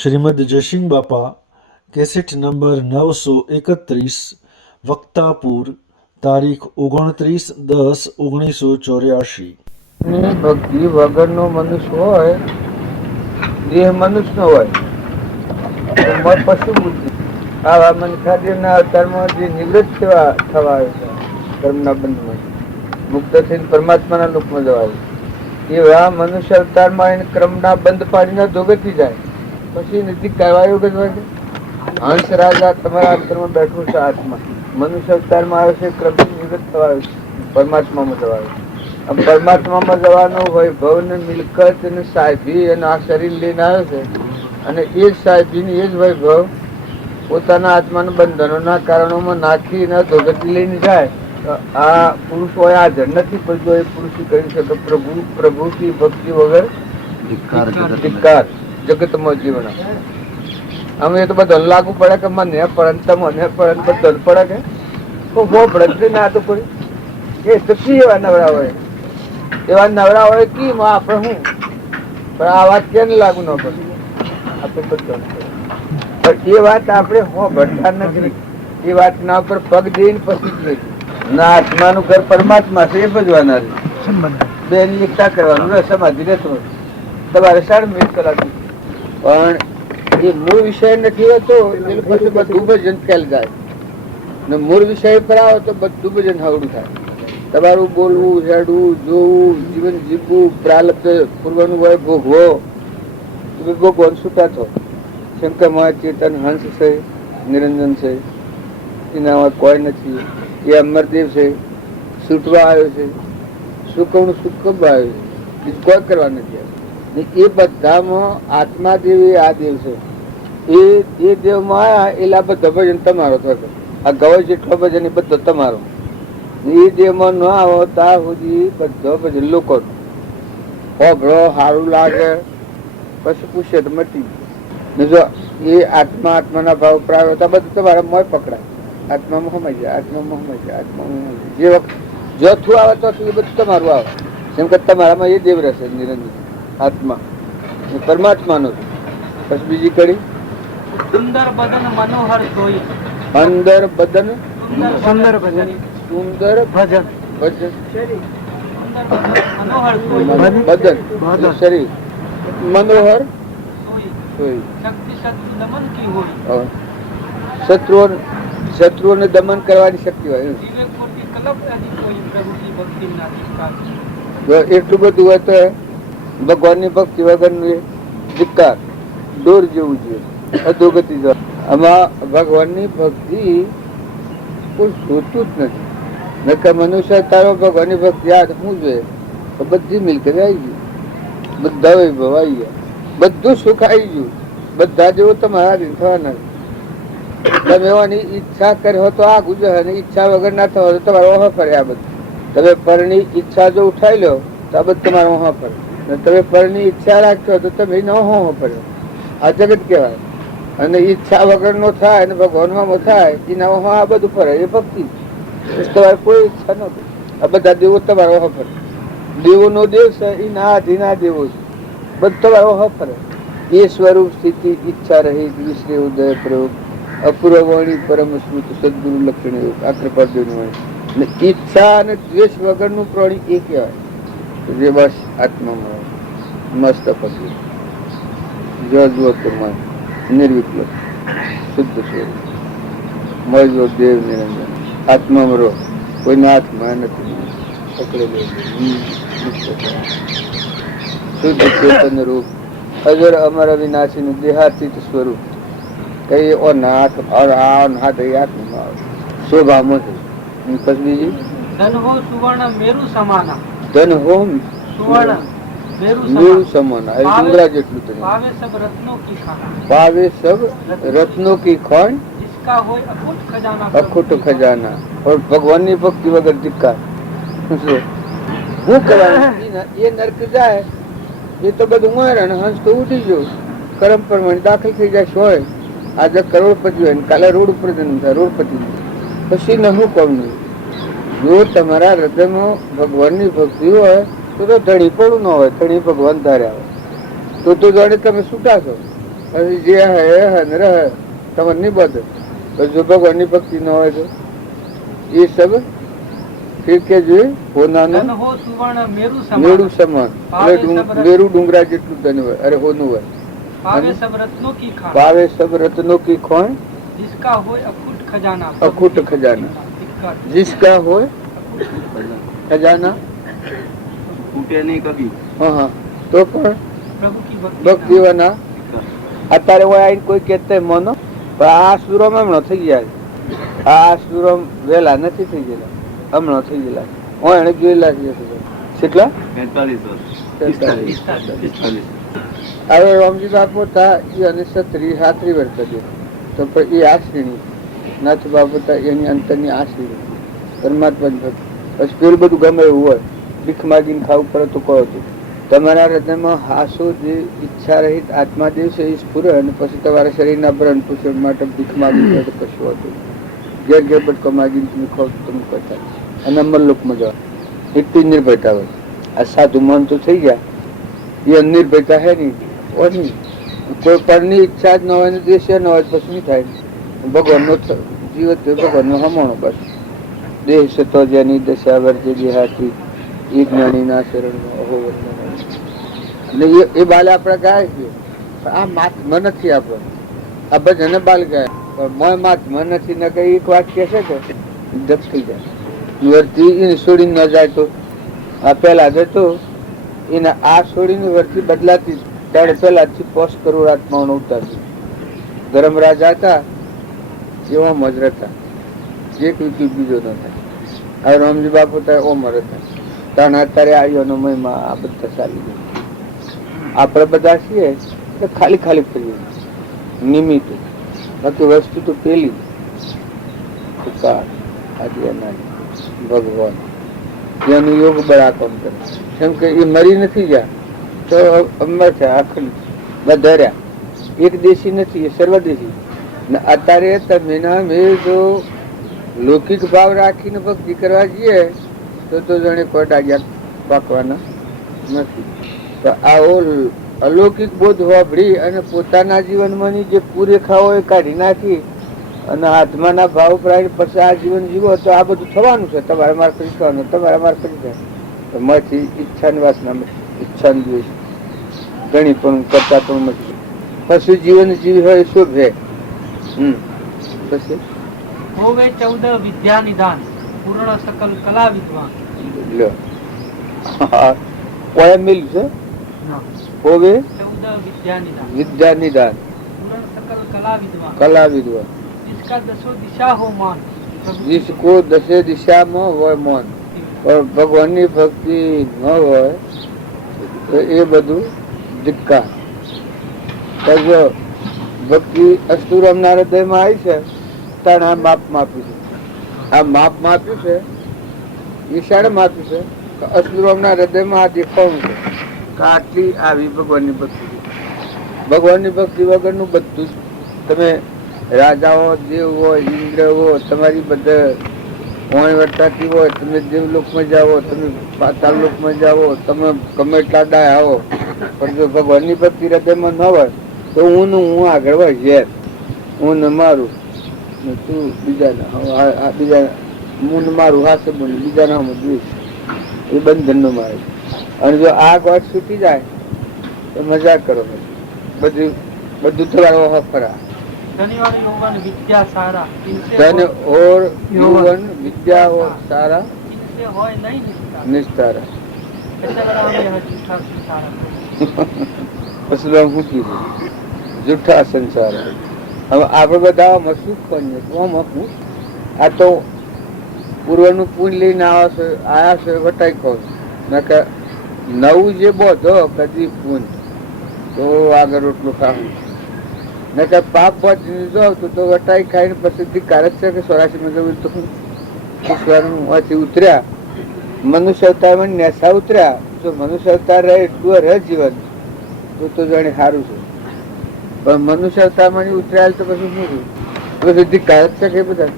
શ્રીમદ જયસિંહ બાપા cassette number 931 Vaktapur તારીખ 29/10/1984। ભક્તિ વગરનો મનુષ્ય હોય, દેહ મનુષ્ય હોય તો પશુ બુદ્ધિ આવા મનખાદેવના અવતારમાં જે નિવૃત્ત થવા આવ્યો છે કર્મના બંધમાં મુક્ત થઈને પરમાત્માના લોકમાં જવા આવ્યો, એવા મનુષ્ય અવતારમાં એને ક્રમના બંધ પાડીને ધોગતી જાય પછી નથી કહેવા યોગ જ હોય છે. હંસ રાજા તમારા અંતરમાં બેઠું છે આત્મા, મનુષ્ય અવતારમાં આવે છે ક્રમથી નિવૃત્ત થવા આવ્યો છે, પરમાત્મામાં જવા આવ્યો. પરમાત્મામાં જવાનો વૈભવ ને મિલકત અને સાહેબી અને આ શરીર લઈને આવ્યો છે, અને એ જ સાહેબી ને એ જ વૈભવ પોતાના આત્માના બંધનોના કારણોમાં નાખીને ધોગતી લઈને જાય. આ પુરુષ હોય હાજર નથી, પણ જો એ પુરુષ કહી શકે પ્રભુ की ભક્તિ વગર ધિક્કાર જગતમાં જીવન. અમે તો બધા લાગુ પડે કે મને પડે મને પડે બધું પડે કે પડે ના તો કોઈ એ તો કી એવા નવરા હોય, એવા નવરા હોય કી આપણે હું પણ આ વાત કેમ લાગુ ન પડે આપણે બધું. પણ એ વાત આપણે હો ભરતા નથી, એ વાત ના પર પગ દઈને પછી ના આત્માનું ઘર પરમાત્મા છે એ ભજવાના બે નિષ્ઠા કરવાનું સમાધિ રહેતો તમારે 7 કલાક. પણ એ મૂળ વિષય નથી હોતો એ પછી બધું ભજન ફેલ જાય ને મૂળ વિષય પર આવે તો બધું ભજન હવડું થાય. તમારું બોલવું, હેડવું, જોવું, જીવન જીવવું, પ્રાલબ્ધ પૂર્વનું હોય ભોગવો, તમે ભોગવાન છૂટા છો. શંકર મહાચેતન હંસ છે, નિરંજન છે, એના કોઈ નથી, એ અમરદેવ છે, છૂટવા આવ્યો છે, સુખનું સુખ આવ્યું છે, કોઈ કરવા નથી. એ બધામાં આત્મા દેવ આ દેવ છે, એ દેવમાં આવ્યા એટલે બધા ભજન તમારો થશે. આ ગવય જેટલો ભજન એ બધો તમારો. એ દેવમાં ન આવો ત્યાં સુધી બધો ભજન લોકો હોભળો સારું લાગે પછી પૂછે તો મટી. જો એ આત્માના ભાવ પ્રાયો તો બધું તમારા મોય પકડાય, આત્મામાં સમાઈ જાય, આત્મામાં સમાઈ જાય, આત્મામાં જે વખત જોથું આવે તો એ બધું તમારું આવે. જેમ કે તમારામાં એ દેવ રહેશે નિરંજન આત્મા પરમાત્માનો. પછી બીજી કડી સુંદર બદન મનોહર સોઈ, અંદર બદન સુંદર ભજન, સુંદર ભજન ભજન મનોહર બદન શરીર મનોહર સોઈ, શક્તિ શત્રુ દમન કી હોય, શત્રુઓને દમન કરવાની શક્તિ હોય. વિવેક મૂર્તિ કલપ આદિ કોઈ પ્રભુ કી ભક્તિ ના ધિક્કાર. એટલું બધું હોય તો ભગવાનની ભક્તિ વગરનું ધિક્કાર દોર જેવું જોઈએ, અધોગતિ. આમાં ભગવાનની ભક્તિ કોઈ જોતું જ નથી. નકર મનુષ્ય તારો ભગવાનની ભક્તિ યાદ શું જોઈએ તો બધી મિલકત આવી ગઈ, બધા વૈભવ આવી ગયા, બધું સુખ આવી ગયું, બધા જેવું તમારા દિન થવાના. તમે એવાની ઈચ્છા કર્યો તો આ ગુજર, ઈચ્છા વગર ના થવા તો તમારો ઓહો ફરે. આ બધું તમે પરની ઈચ્છા જો ઉઠાવી લો તો આ બધું તમારો ઓહો ફરે. તમે પરની ઈચ્છા રાખશો તો તમે ન હો ફર્યો. આ જગત કહેવાય. અને ઈચ્છા વગર નો થાય અને ભગવાનમાં થાય એના ઓહો આ બધું ફરે. એ ભક્તિ. તમારે કોઈ ઈચ્છા નથી. આ બધા દેવો તમારો ઓહો ફરે. દેવો નો દેવ છે એ ના ધીના દેવો છે, બધું તમારો ઓહો ફરે. એ સ્વરૂપ સ્થિતિ ઈચ્છા રહી વિશ્રે ઉદય પ્રયોગ અપૂર્વવાણી પરમ સ્મૃત સદગુરુ લક્ષણ આ કૃપા દેવની ઈચ્છા અને દ્વેષ વગરનું પ્રાણી એ કહેવાય જે બસ આત્મામાં મસ્ત પકડી જો નિર્વિકલ્પ શુદ્ધ સ્વરૂપ મળજો દેવ નિરંજન આત્મામાં રહો. કોઈના હાથમાં નથી પકડેલો શુદ્ધ ચેતન રૂપ અજર અમર અવિનાશી નું દેહાતીત સ્વરૂપ કઈ હાથ શોભામાં છે. પછી બીજી ધન હો સુવર્ણ મેરુ સમાના, ધન હો સુવર્ણ મેરુ સમાના, ડુંગરા જેટલું તને પાવે સબ રત્નો કી ખાના, પાવે સબ રત્નો કી ખાન जिसका होय अकूट खजाना, અખૂટ ખજાના. और ભગવાન ની ભક્તિ વગર ધિક્કાર. શું કરવાનું? એ નરક જાય એ તો બધું મરે ને હંસ તો ઉઠી ગયો કરમ પ્રમાણે દાખલ થઈ જાય. હોય આજે કરોડપતિ હોય કાલે રોડ ઉપર રોડપતિ પછી ન હું કોમ નહીં. જો તમારા હૃદયમાં ભગવાનની ભક્તિ હોય તો ધણી પડું ન હોય, ધણી ભગવાન ધાર્યા હોય તો જાણે તમે છૂટા છો. અને જે હે ને રહે તમને નહીં બધે. જો ભગવાનની ભક્તિ ન હોય તો એ સબ ફિર કે જોઈએ હોનાનું ધન હો સુવર્ણ મેરુ સમાન. મેળું સમાન. એટલે મેરુ ડુંગરા જેટલું ધન હોય, અરે હોનું હોય. पावे सब रत्नों की खान, પાવે સબ રત્નો કી ખોણ, जिसका होय अखूट खजाना. અખૂટ ખજાના. जिसका હોય ખજાના टूटे नहीं कभी. હા હા તો પણ प्रभु की भक्ति ભક્તિવાના અત્યારે હોય આઈને કોઈ કહેતા મોનો પણ આ સુરોમાં હમણાં થઈ ગયા છે. આ સુરો વહેલા નથી થઈ ગયેલા, હમણાં થઈ ગયેલા. હું એને જોયેલા છે કેટલા 45 વર્ષ. 45. હવે રામજી બાપુ હતા એ અને 37 વર્ષ હતી તો પણ એ આ શ્રેણી નાથ બાપુ હતા એની અંતરની આ શ્રેણી પરમાત્મા પછી પેલું બધું ગમે એવું હોય ભીખ માગીને ખાવું પડે તો કહો હતું તમારા હૃદયમાં હાસો જે ઈચ્છા રહિત આત્માદેવ છે એ સ્ફુરે અને પછી તમારા શરીરના ભરણ પોષણ માટે ભીખ માગી તો કશું હતું. ઘેર ઘેર બટકો માગીને તમે ખાવ તો તમે કરતા અને અમરલોકમાં જાઓ એટલી નિર્ભયતા હોય. આ સાધુ મન તો થઈ ગયા એ નિર્ભયતા હે નહીં ઓની કોઈ પરની ઈચ્છા જ ન હોય ને દેશે ન હોય પછી નહીં થાય. ભગવાનનો જીવત ભગવાનનો હમણો બસ દેહ છે તો જેની દશા વર્જે દેહાતી એ જ્ઞાનીના શરણમાં અહો અને એ બાલે આપણે ગાય છે આ મહાત્મા નથી આપણે આ ભજન બાલ ગાય પણ મોય મહાત્મા નથી ને કઈ એક વાક્ય છે કે જપ થઈ જાય વર્તી એને છોડીને ન જાય તો આ પેલા જતો એને આ છોડીને વર્તી બદલાતી ત્યારે પેલાથી 5 કરોડ આત્માઓનો ઉતારતી. ધર્મ રાજા હતા એવા મજર હતા એક વિકલ્પ બીજો ન થાય. હવે રામજી બાપુ થાય ઓમર હતા કારણ અત્યારે આવ્યો મહિમા આ બધા ચાલી ગયા. આપણે બધા છીએ એટલે ખાલી ખાલી ફરીએ નિમિત્ત બાકી વસ્તુ તો પેલી ભગવાન જેનું યોગ બળા કામ કરે કેમ કે એ મરી નથી ગયા તો અમર છે આખરી બધા એક દેશી નથી એ સર્વદેશી. અત્યારે તમે જો લૌકિક ભાવ રાખીને ભક્તિ કરવા જઈએ તો જાણે પડાગ્યા પાકવાના નથી. તો આવો અલૌકિક બોધ વાપરી અને પોતાના જીવનમાંની જે પૂરેખાઓ એ કાઢી નાખી અને આત્માના ભાવ પ્રાણી પછી આ જીવન જીવો તો આ બધું થવાનું છે. તમારે માર કરી થવાનું, તમારે માર કરી જાય તો માંથી ઈચ્છાની વાસના ઈચ્છાની દ્વેષ ઘણી પણ કરતા પણ નથી. પછી જીવન જીવી હોય શું છે પછી होवे 14 विद्या निदान, पूर्ण सकल कला विद्वान. ઓય મિલ છે હોવે 14 विद्या निदान, વિદ્યા નિદાન पूर्ण सकल कला विद्वान. કલા વિદ્વાન जिसका दसों दिशा हो मान. जिसको દસે દિશામાં હોય મૌન પણ ભગવાનની ભક્તિ ન હોય તો એ બધું ધિક્કાર. જો ભક્તિ અસ્તુરામના હૃદયમાં આવી છે ત્યારે આ માપ માપ્યું છે, આ માપ માપ્યું છે ઈશાળે માપ્યું છે અસ્તુરામના હૃદયમાં આ દેખાવું છે કે આટલી આવી ભગવાનની ભક્તિ. ભગવાનની ભક્તિ વગરનું બધું જ તમે રાજાઓ દેવ હોય ઇન્દ્ર હોય તમારી બધા હોણ વર્તાતી હોય તમે દેવલોકમાં જાઓ તમે પાતાળ લોકમાં જાઓ તમે ગમે એટલા ડાય આવો પણ જો ભગવાનની ભક્તિ હૃદયમાં ન હોય તો હું આગળ હોય ઝેર હું ને મારું તું બીજાના બીજા હું ને મારું હાસે બોલું બીજાના હું દ્વેષ એ બંધનનો મારે. અને જો આ ગોઠ છૂટી જાય તો મજા કરો બધું તમારો ફરા. धनी और यौवन विद्या सारा, धन और यौवन विद्या और सारा इनसे होय नहीं निस्तारा. ऐसा बड़ा हम यह झूठा संसार है. પછી હું કીધું જૂઠા સંસાર. હવે આપણે બધા સુખ કરીએ હું આ તો પૂર્વનું પુણ્ય લઈને આયા છે વટાઈ કહું કે નવું જે બોધો કદી પુણ્ય તો આગળ રોટલું ખાવું ને કે પાપ જાવ તો વટાઈ ખાઈને પછી કારક છે કે 84 માં જવું તો ઈશ્વરમાંથી ઉતર્યા મનુષ્ય અવતારમાં નેસા ઉતર્યા જો મનુષ્ય અવતાર રહે એટલું રહે જીવન તો જાણે સારું છે પણ મનુષ્ય અવતારમાં ઉતર્યા તો પછી શું પછી કારક છે કે બધા.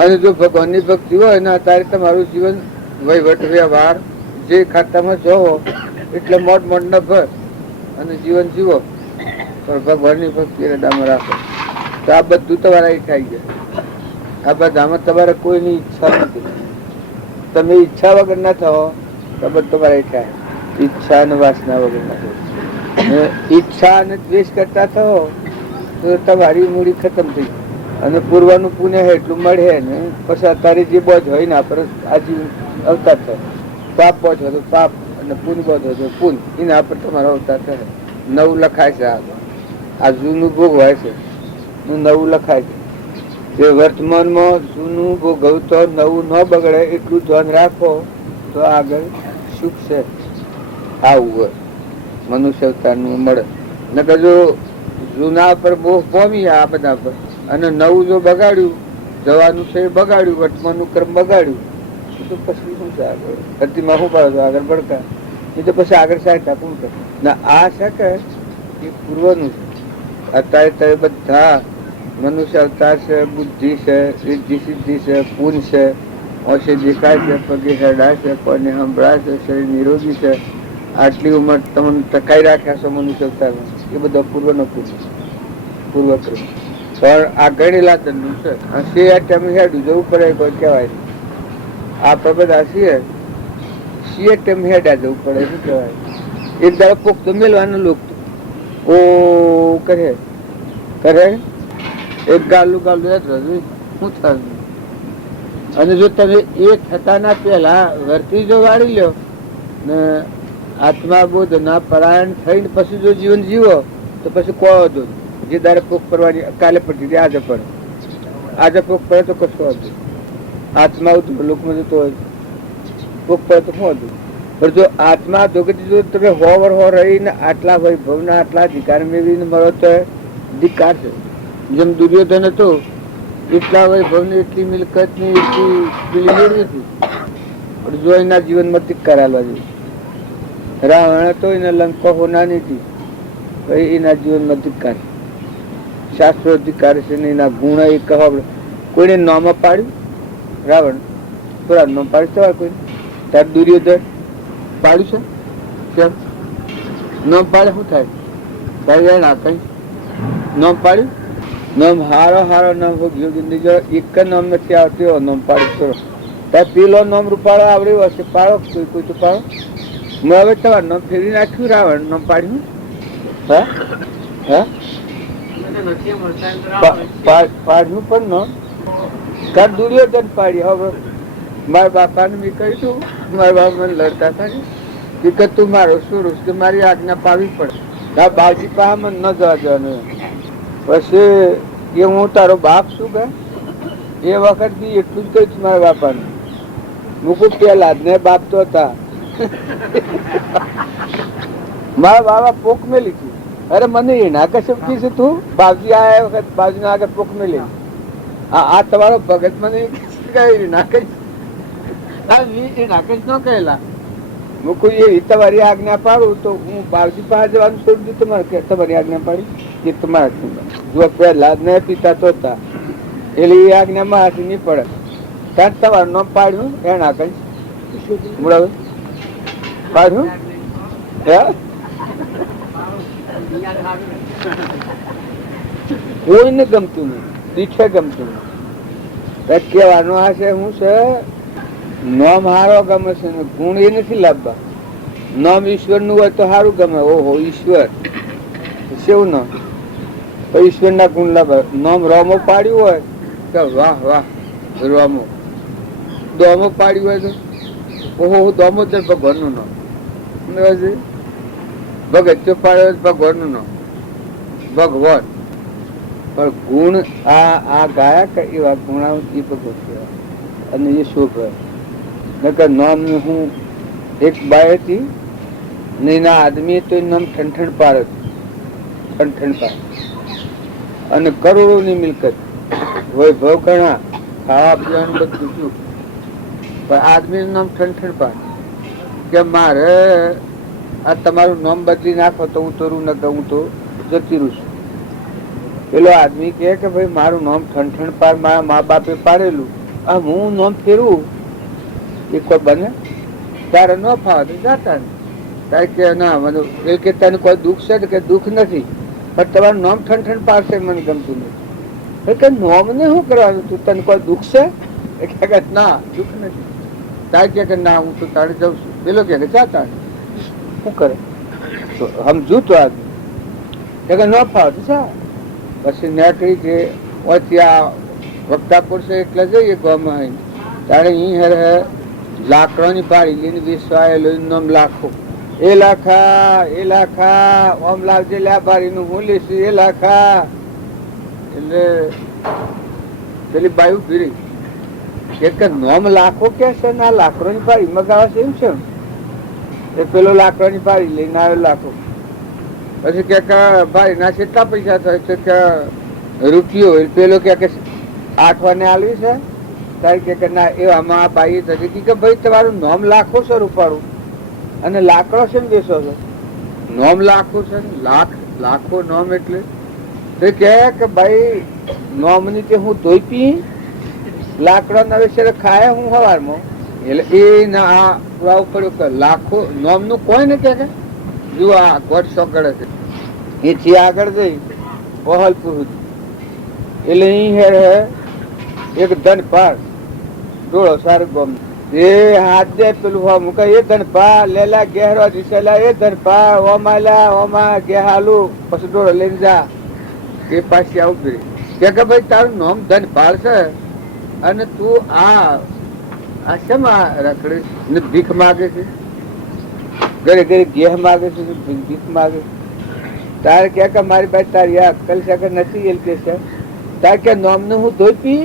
અને જો ભગવાનની ભક્તિ હોય ને ત્યારે તમારું જીવન વહીવટ વ્યવહાર જે ખાતામાં જોવો એટલે મોટ મોટ ન ભર અને જીવન જીવો પણ ભગવાનની ભક્તિ હૃદયમાં રાખો તો આ બધું તમારા થઈ જાય. આ બધામાં તમારે કોઈની ઈચ્છા નથી. તમે ઈચ્છા વગર ના થાઓ તો બધું તમારે થાય. ઈચ્છા અને વાસના વગર ના થાઓ. ઈચ્છા અને દ્વેષ કરતા થાઓ તો તમારી મૂડી ખતમ થઈ અને પૂર્વનું પુણ્ય એટલું મળે ને પછી અત્યારે જે બોજ હોય ને આપણે આજીવ અવતાર થાય. પાપ બોજ હોય તો પાપ અને પુણ્ય બોજ હોય તો પુણ્ય, એના પર તમારો અવતાર થાય. નવું લખાય છે. આ જૂનું ભોગ હોય છે, નવું લખાય છે. જે વર્તમાનમાં જૂનું ભોગવ તો નવું ન બગડે એટલું ધ્યાન રાખો તો આગળ સુખ છે. આવું હોય મનુષ્ય અવતારનું મળે. નકર જો જૂના પર મોહ પામી આ બધા પર અને નવું જો બગાડ્યું, જવાનું છે બગાડ્યું, વર્તમાનનું કર્મ બગાડ્યું તો પછી શું છે આગળ ધરતીમાં શું પાડો આગળ ભડકા એ તો પછી આગળ સહાયતા કોણ કરે ના. આ છે કે એ પૂર્વનું છે. અત્યારે બધા મનુષ્ય અવતાર છે, બુદ્ધિ છે, સિદ્ધિ છે, પૂન છે, ઓછે દેખાય છે, પગે હેડાય છે, કોઈને સંભળાય છે, શરીર નિરોગી છે. આટલી ઉંમર તમને ટકાઈ રાખ્યા છો મનુષ્ય અવતારમાં એ બધા પૂર્વનો પૂર્વ કર્મ. પણ આ ગણેલા દંડનું છે. હસી ટાઈમે હેડું જવું પડે કોઈ કહેવાય. આ બધા સીએ ટાઈમ હેડા જવું પડે શું કહેવાય. એક દાડો પોક તો મેળવાનું લોક ઓ કરે એક ગાલું શું થયું. અને જો તમે એ થતા ના પેલા વર્તી જો વાળી લ્યો ને આત્મા બોધ ના પરાયણ થઈને પછી જો જીવન જીવો તો પછી કોઈ વાંધો નહીં. જે દાડે પોક કરવાની કાલે પડતી હતી આજે પડે, આજે પોક પડે તો કશું વાંધો. આત્મા લોકમાં જતો હોય પોક પડે તો શું હતું. પણ જો આત્મા ધોગતી જો તમે હોવર હો રહીને આટલા વૈભવના આટલા અધિકાર મેળવીને મળો તો ધિકાર છે. જેમ દુર્યોધન હતો એટલા વૈભવની એટલી મિલકતની એટલી પેલી મેળવી હતી પણ જો એના જીવનમાં ધિકાર આલવા જોઈએ. રાવણ હતો એને લંકા હોનાની હતી એના જીવનમાં ધિકાર. શાસ્ત્રો ધિકાર છે ને એના ગુણ એ કહો. કોઈને નામ પાડ્યું રાવણ થોડા નામ પાડ્યું સવાય કોઈ તાર દુર્યોધન પાડ્યું છે કેમ નામ પાડે શું થાય તારી ના કઈ નામ પાડ્યું. નામ હારો નામ જિંદગી એક નામ નથી આવતી એવો નામ પાડ્યું. તાર પેલો નામ રૂપાળો આવડ્યો હશે પાડો કોઈ તો પાડો. મેં હવે તમારું નામ ફેરવી નાખ્યું રાવણ નામ પાડ્યું. હા હા પાડ્યું પણ નામ તાર દુર્યોધન પાડી. હવે મારા બાપાને મેં કહ્યું તું મારા બાપ મને લડતા હતા કે તું મારો સુરુષ કે મારી આજ્ઞા પાડવી પડે. બાજી પાસે મને ન જવા દેવાનું. પછી એ હું તારો બાપ શું કે એ વખત બી એટલું જ કહ્યું મારા બાપાને. મૂકું પેલા ને બાપ તો હતા મારા બાબા પોક મેલી હતી. અરે મને એના કશું કીધું તું બાપજી આ વખત બાજુ આગળ પોક મેલી. આ તમારો ભગત મને નાકજ ન કહેલા. મૂકું એ તમારી આજ્ઞા પાડું તો હું બાપજી પાસે જવાનું છોડી દઉં. તમારી આજ્ઞા પાડી એ તમારા જો પહેલા ને પિતા તો હતા એટલે એ આજ્ઞા મારાથી નહીં પડે. કારણ તમારું નામ પાડ્યું એના કઈ બરાબર પાડ્યું કોઈને ગમતું નહીં, દીઠે ગમતું નહીં. કહેવાનું આ છે શું છે નામ હારો ગમે છે ને ગુણ એ નથી લાવવા. નામ ઈશ્વર નું હોય તો સારું ગમે. ઓહો ઈશ્વર શેવું નામ ઈશ્વર ના ગુણ લાવવા. નામ રોમો પાડ્યું હોય તો વાહ વાહ રોમો. દોમો પાડ્યું હોય તો ઓહો દોમોદર ભગવાન નું નામ. ભગત પાડ્યો ભગવાન નું નામ ભગવાન. પણ ગુણ આ ગાયા કે એવા ગુણા એ ભગવત કહેવાય અને એ શોભ. નકર નામ હું એક બાય હતી ને એના આદમી તો એ નામ ઠંઠણ પાર હતું. ઠંઠણ પાર અને કરોડોની મિલકત વૈભવ ઘણા ખાવા પીવાનું બધું શું. પણ આદમીનું નામ ઠંઠણ પાર કે મારે આ તમારું નામ બદલી નાખો તો હું તોરું ન હું તો જતી રહું છું. પેલો આદમી કે ભાઈ મારું નામ ઠંઠણ પાર મારા મા બાપે પાડેલું આ હું નામ ફેરવું એ કોઈ બને તારે ન ફાવે તો જતા ને તારે કે ના મને એ કે તને કોઈ દુઃખ છે કે દુઃખ નથી પણ તમારું નામ ઠંડ પાડશે મને ગમતું નથી. કે નોમને શું કરવાનું, તું તને કોઈ દુઃખ છે? એ કે ના દુઃખ નથી. તારે કે ના હું તો તારે જાઉં છું. પેલો કે જા તારે શું કરે સમજુ તો આ કે ન ફાવે તો જા. પછી નીકળી કે ત્યાં વક્તાપુર છે એટલે જઈએ ગામમાં તારે અહીં હેર લાકડાની પાડી લઈને વિશ્વાયેલો નામ લાખો એ લાખા ઓમ લાવજે લ્યા બારી નું હું લઈશું એ લાખા. એટલે પેલી બાયુ ફીરી એક નોમ લાખો કે છે ને આ લાકડો ની પાડી મગાવે છે એમ છે. એ પેલો લાકડો ની પાડી લઈને આવ્યો લાખો. પછી કે ભાઈ ના કેટલા પૈસા થાય છે કે રૂપિયો. પેલો કે 8 વાને આલવી છે તારી કે ના એ આમાં બાઈ થતી કે ભાઈ તમારું નોમ લાખો છે રૂપાળું અને લાકડો છે ને બેસો છો. નોમ લાખો છે લાખો નોમ એટલે કે ભાઈ નોમ ની તે હું ધોઈ પી લાકડા ના વિશે ખાય હું સવારમાં. એટલે એ ના પુરાવો પડ્યો કે લાખો નોમ નું કોઈ ને કે જુઓ આ ગોટ સોકડે છે એથી આગળ જઈ વહલપુર એટલે અહીં હેર હે એક ધનપાળ ડોળો સારું ગમ એ હાથ દે પેલું હો મૂકે એ ધનપા લેલા ગેહરો દિસેલા એ ધનપા ઓમાલા ઓમા ગેહાલુ પછી ડોળો લઈને જા. એ પાછી આવું કે ભાઈ તારું નામ ધનપાળ છે અને તું આ શેમાં રખડે ને ભીખ માગે છે, ઘરે ઘરે ગેહ માગે છે, ભીખ માગે. તારે કે મારી ભાઈ તારી આ અક્કલ છે કે નથી એ કે છે. તારે કે નામ ને હું ધોઈ પી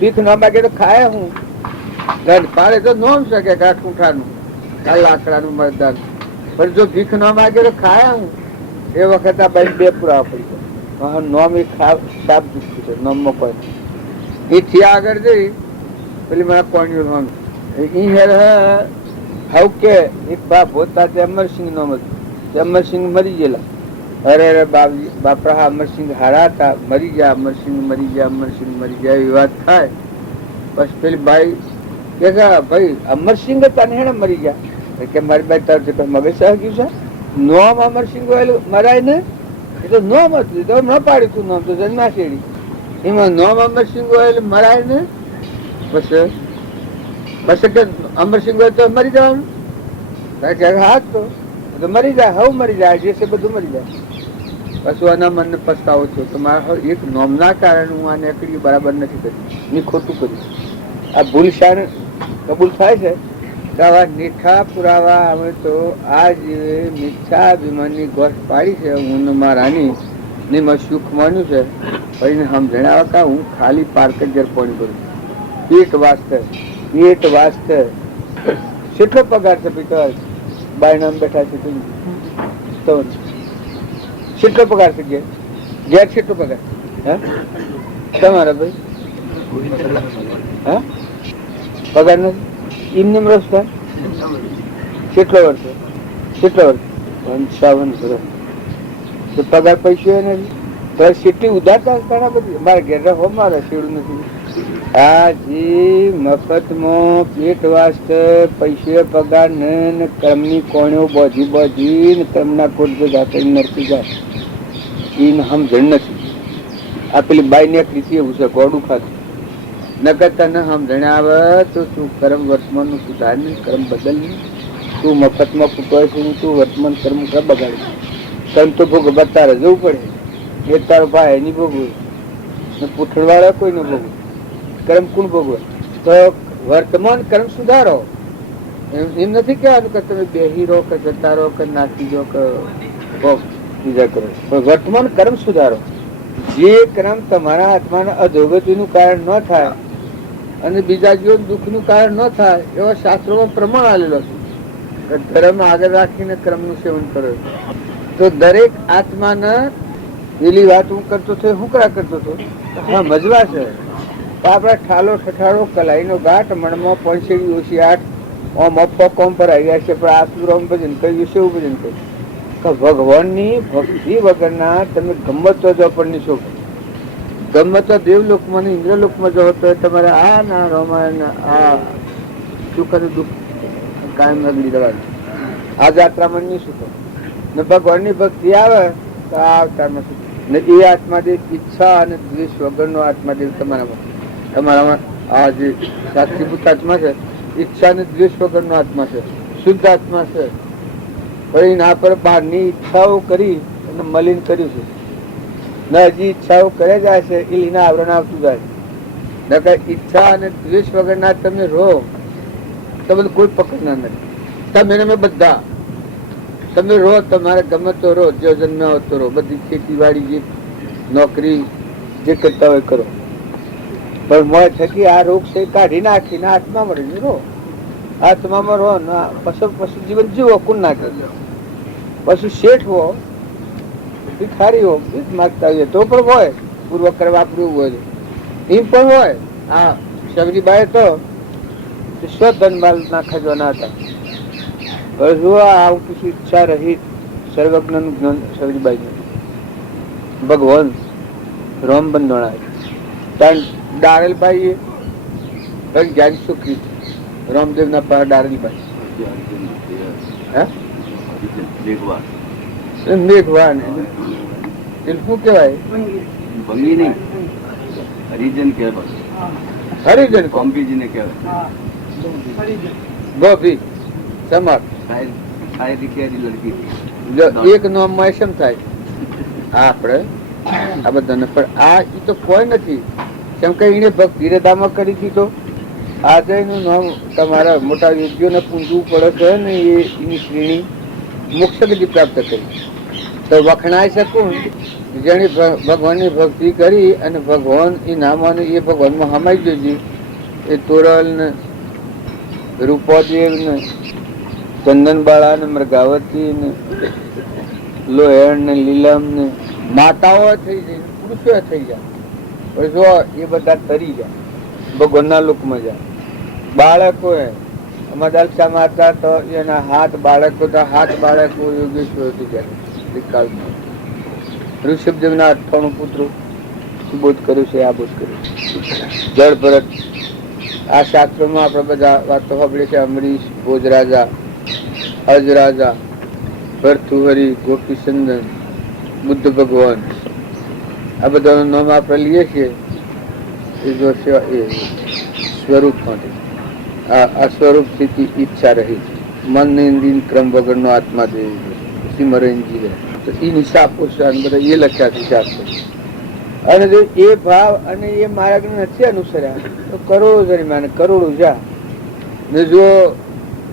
ભીખ ના માગે તો ખાય હું. ધનપાળ તો નોમ છે કે કાઠુંઠાનું આ લાકડાનું મરદાન. પણ જો ભીખ ના માગે તો ખાય હું. એ વખત આ ભાઈ બે પુરાવા પડી ગયા. નોમ એ સાપ દુખતું છે નોમમાં કોઈ. એથી આગળ જઈ પેલી મારા કોણિયું નોમ હવ કે એક બાપ હોતા તે અમરસિંહ નોમ હતું. અમરસિંહ મરી ગયેલા. અરે બાપજી બાપરા અમરસિંહ હારા હતા, મરી ગયા અમરસિંહ મરી ગયા અમરસિંહ મરી ગયા એવી વાત થાય. પછી પેલી બાઈ કે ભાઈ અમરસિંહ તને મરી ગયા કે મારી બાઈ તાર મગજ ગયું છે. નોમ અમરસિંહ મરાય ને એ તો નોમ હતું તો ન પાડ્યું તું નોમ તો જન્માશેડી એમાં નોમ અમરસિંહ મરાય ને પછી કે અમરસિંહ તો મરી જવાનું. હા તો મરી જાય હવે મરી જાય જે છે બધું મરી જાય. પછી આના મને પસ્તાવો થયો તો મારા એક નોમ ના કારણે હું આ નેકડી બરાબર નથી કરી મેં ખોટું કર્યું. આ ભૂલ શાન કબૂલ થાય છે તો આવા મીઠા પુરાવા અમે તો આ જે મીઠા અભિમાનની ગોઠ પાડી છે હું મારાની ને મેં સુખ માન્યું છે. પછી સમજણા કા હું ખાલી પાર્ક જ પોણી કરું પેટ વાસ્તે કેટલો પગાર છે પિતા બાય નામ બેઠા છે કેટલો પગાર છે ઘેર કેટલો પગાર તમારા ભાઈ હા પગાર નથી એમને રસ્તા કેટલો વર્ષ 55 વર્ષ પગાર પૈસા નથી. કેટલી ઉદારતા ઘણા બધી મારે ઘેર હો મારે શેડું નથી. આ જે મફતમાં પેટ વાસ્તે પૈસે પગાર ને કર્મની કોણો બોજી ને કર્મના કોટ જાતે નરકી જાય એને સમજણ નથી. આ પેલી બાઈ ને રીતિ એવું છે ગોડું ખાતું નગર તને સમજણ આવે તો તું કર્મ વર્તમાન નું સુધાર ને કર્મ બદલ ને તું મફતમાં ફૂટવાય છું તું વર્તમાન કર્મ કર બગાડી કર્મ તો ભોગ તારે જવું પડે. એ તારો ભાઈ એની ભોગવે પૂઠડવાળા કોઈ ન ભોગવે. કર્મ કોણ ભોગવે તો વર્તમાન કર્મ સુધારો. એમ નથી કહેવાનું કે તમે બેહી રહો કે જતા રહો કે નાખી દો કે બીજા કરો. વર્તમાન કર્મ સુધારો. જે કર્મ તમારા આત્માના અધોગતિનું કારણ ન થાય અને બીજા જીવન દુઃખનું કારણ ન થાય એવા શાસ્ત્રોમાં પ્રમાણ આવેલો છે. ધર્મ આગળ રાખીને કર્મનું સેવન કરો તો દરેક આત્માના પેલી વાત હું કરતો હતો હું કરા કરતો હતો હા મજવા છે. આપડા ઠાલો ઠઠાડો કલાઈનો ઘાટ મણમાં પંચેડી ઓછી 8 ઓમ અપ્પો કોમ પર આવ્યા છે. પણ આ સુરમ ભજન કર્યું છે એવું ભજન કર્યું ભગવાનની ભક્તિ વગરના તમે ગમત જો પણ નહીં શોખ ગમત દેવલોકમાં ને ઇન્દ્રલોકમાં જો તો તમારે આ ના રામાયણ આ સુખ અને દુઃખ કાયમ નગડી દેવાનું. આ જાત્રામાં નહીં સુખ ને ભગવાનની ભક્તિ આવે તો આ અવતારમાં ને એ આત્માદેવ ઈચ્છા અને દ્વેષ વગરનો આત્માદેવ તમારામાં આ જે સાક્ષીભૂત આત્મા છે, ઈચ્છા અને દ્વેષ વગરનો આત્મા છે, શુદ્ધ આત્મા છે. પણ એના પર બહારની ઈચ્છાઓ કરી અને મલિન કર્યું છે ને હજી ઈચ્છાઓ કરે જાય છે, એ લીના આવરણ આવતું જાય. નકર ઈચ્છા અને દ્વેષ વગરના તમે રહો તો બધું કોઈ પકડના નથી. તમે ને બધા તમે રહો, તમારે ગમે તો રહો, જે જન્મ્યા હોય તો રહો, બધી ખેતીવાડી જે નોકરી જે કરતા હોય કરો, પણ મોય થકી આ રોગ છે કાઢી નાખીને આત્મા મળીને રહો. આત્મામાં રહો ને પશુ જીવન જીવો. કોણ ના કરે? પશુ શેઠ હો, ભિખારી હો, ભીખ માગતા હોય તો પણ હોય, પૂર્વ કરવા વાપર્યું હોય એમ પણ હોય. આ સગરીબાઈ તો સ્વધન માલ ના ખજવાના હતા. આવું કશું ઈચ્છા રહિત સર્વજ્ઞ નું જ્ઞાન સગરીબાઈ ભગવાન રોમ બંધોણા ડારેલભાઈ જ્ઞાન સુખી રામદેવ ના પા ડારેલભાઈ મેઘવાન શું કેવાય? ભંગી નહીં, હરિજન કહેવાય. હરિજન કોમ્પીજીને કહેવાય. ગોભી સમાજ એક નામ માં એમ થાય આપડે આ બધાને. પણ આ ઈ તો કોઈ નથી, કેમ કે એને ભક્તિ હૃદયમાં કરી દીધો. આજે એનું નામ તમારા મોટા યોગ્યોને પૂંજવું પડે છે ને, એની શ્રેણી મોક્ષ વિધિ પ્રાપ્ત કરી તો વખણાઈ શકું. જેને ભગવાનની ભક્તિ કરી અને ભગવાન એ નામાનું એ ભગવાનમાં હમાઈ જશે. એ તોરલ ને રૂપોદેવ ને ચંદનબાળા ને મૃગાવતી ને લોહેણ ને લીલમ ને માતાઓ થઈ જાય, પુરુષો થઈ જાય. પણ જો એ બધા તરી જાય, ભગવાનના લોકમાં જાય. બાળકો મદાલસા માતા તો એના હાથ બાળકો યોગેશ્વર થઈ જાય. ઋષભદેવ ના 98 પુત્રો બોધ કર્યું છે, આ બોધ કર્યું જળ ભરત. આ શાસ્ત્રોમાં આપણે બધા વાતો સાંભળીએ છીએ. અમરીશ, ભોજરાજા, અજરાજા, ભરતુહરી, ગોપીચંદન, બુદ્ધ ભગવાન, આ બધાનું નામ આપણે લઈએ છીએ. એ જો સ્વરૂપ માટે આ સ્વરૂપ સ્થિતિ ઈચ્છા રહી મન ઇન્દ્રિય ક્રમ વગરનો આત્મા દેવી સિમરનજી રહે. તો એ નિશાપો બધા એ લખ્યા છે શાસ્ત્ર. અને જો એ ભાવ અને એ માર્ગ નથી અનુસર્યા તો કરોડો જરીમાને કરોડો જા. ને જો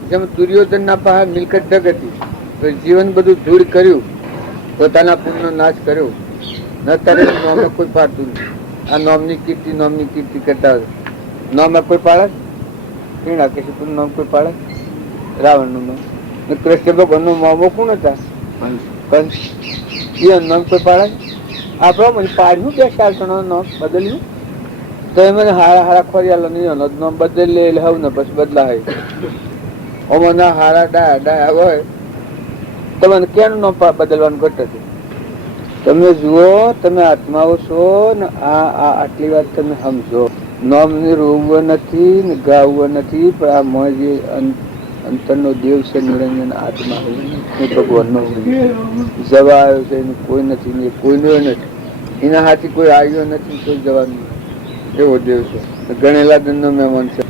જેમ દુર્યોધન ના પાસે મિલકત જગતી તો જીવન બધું ધૂળ કર્યું, પોતાના પુણ્યનો નાશ કર્યો, ન તારે નામે કોઈ પાડતું નહીં. આ નામની કીર્તિ કરતા હોય. નામે કોઈ પાડે? હિરણ્યકશિપુનું નામ કોઈ પાડે? રાવણનું નામ. કૃષ્ણ ભગવાનનું મામો કોણ હતા? કંસ. એનું નામ કોઈ પાડે? આપડે મને પાડ્યું 2 સાલ નામ બદલ્યું તો એ મને હારા ખોરિયાલો નહીં નામ બદલી લે હવ ને પછી બદલાય. ઓમાં હારા ડાયા હોય તો મને કેનું નામ બદલવાનું ઘટ હતું? તમે જુઓ, તમે આત્માઓ છો ને આટલી વાત તમે સમજો. નામ ને રોવવો નથી ને ગાવવો નથી, પણ આ મોં જે અંતરનો દેવ છે નિરંજન આત્મા ભગવાનનો જવા આવ્યો છે એનું કોઈ નથી ને કોઈનો નથી. એના હાથી કોઈ આવ્યો નથી, કોઈ જવાનું એવો દેવ છે. ગણેલા દંડનો મહેમાન છે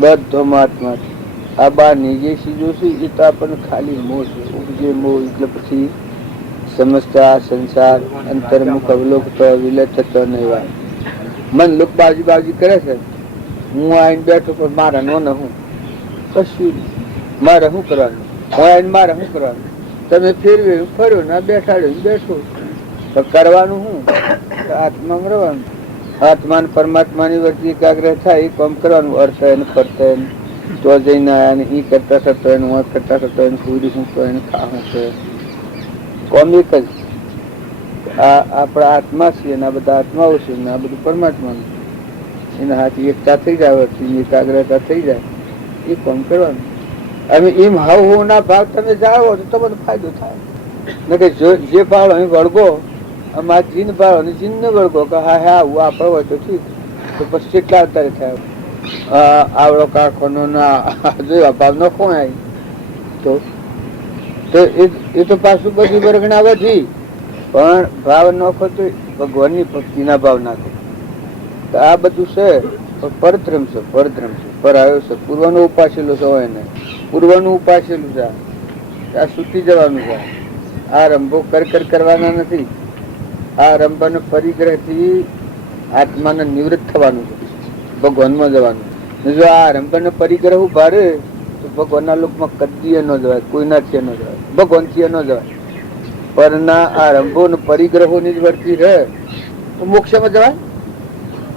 બધો આત્મા છે. આ બહારની જે ચીજો છે એ તો આપણને ખાલી મોહ છે. ઉપજે મોહ એટલે પછી સમસ્ત આ સંસાર અંતર્મુખ અવલોકતો વિલય થતો નહીં. મન લોક બાજી કરે છે. હું આવીને બેઠો પણ મારા નો ને હું કશું મારે શું કરવાનું? હું આવીને મારે શું કરવાનું? તમે ફેરવ્યું ફર્યું ને બેઠાડ્યું બેઠું તો કરવાનું શું? આત્મામાં રહેવાનું. આત્માન પરમાત્માની વચ્ચે એકાગ્ર થાય એ કામ કરવાનું. અર્થ એને ફરતા એને તો જઈને આવ્યા ને એ કરતા થતો એને હું કરતા થતો એને પૂરી શું તો એને ખાવું છે. કોમ એક જ આપણા આત્મા છીએ ને આ બધા આત્માઓ છે ને આ બધું પરમાત્માનું. એના હાથી એકતા થઈ જાય, એકાગ્રતા થઈ જાય એ કામ કરવાનું. અને એમ હાવ ના ભાવ તમે જાઓ તો તમને ફાયદો થાય. ને કે જે ભાવ અહીં વળગો અમારા જીન ભાવ અને જીન ને વળગો કે હા આવું આપણે હોય તો ઠીક, તો પછી કેટલા અત્યારે થાય. આવડો કારખાનો ના જોયા ભાવ ન કોણ આવી તો એ તો પાછું બધી વર્ગણા વધી પણ ભાવ નોખો તો ભગવાનની ભક્તિના ભાવ નાખો. તો આ બધું છે પરધ્રમ છે, પરધ્રમ છે, પર આવ્યો છે, પૂર્વનું ઉપાસેલું છે. હોય ને પૂર્વનું ઉપાસેલું છે, આ છૂટી જવાનું છે. આ રંભો કર કરવાના નથી. આ રંભાનો પરિગ્રહથી આત્માને નિવૃત્ત થવાનું છે, ભગવાનમાં જવાનું. જો આ રંભાનો પરિગ્રહ ઉભા રહે તો ભગવાનના લોકમાં કદી ન જવાય, કોઈના થી ન જવાય, ભગવાન થી ન જવાય. પરના આ રંભો પરિગ્રહોની જ વર્તી રહે તો મોક્ષમાં જવાય.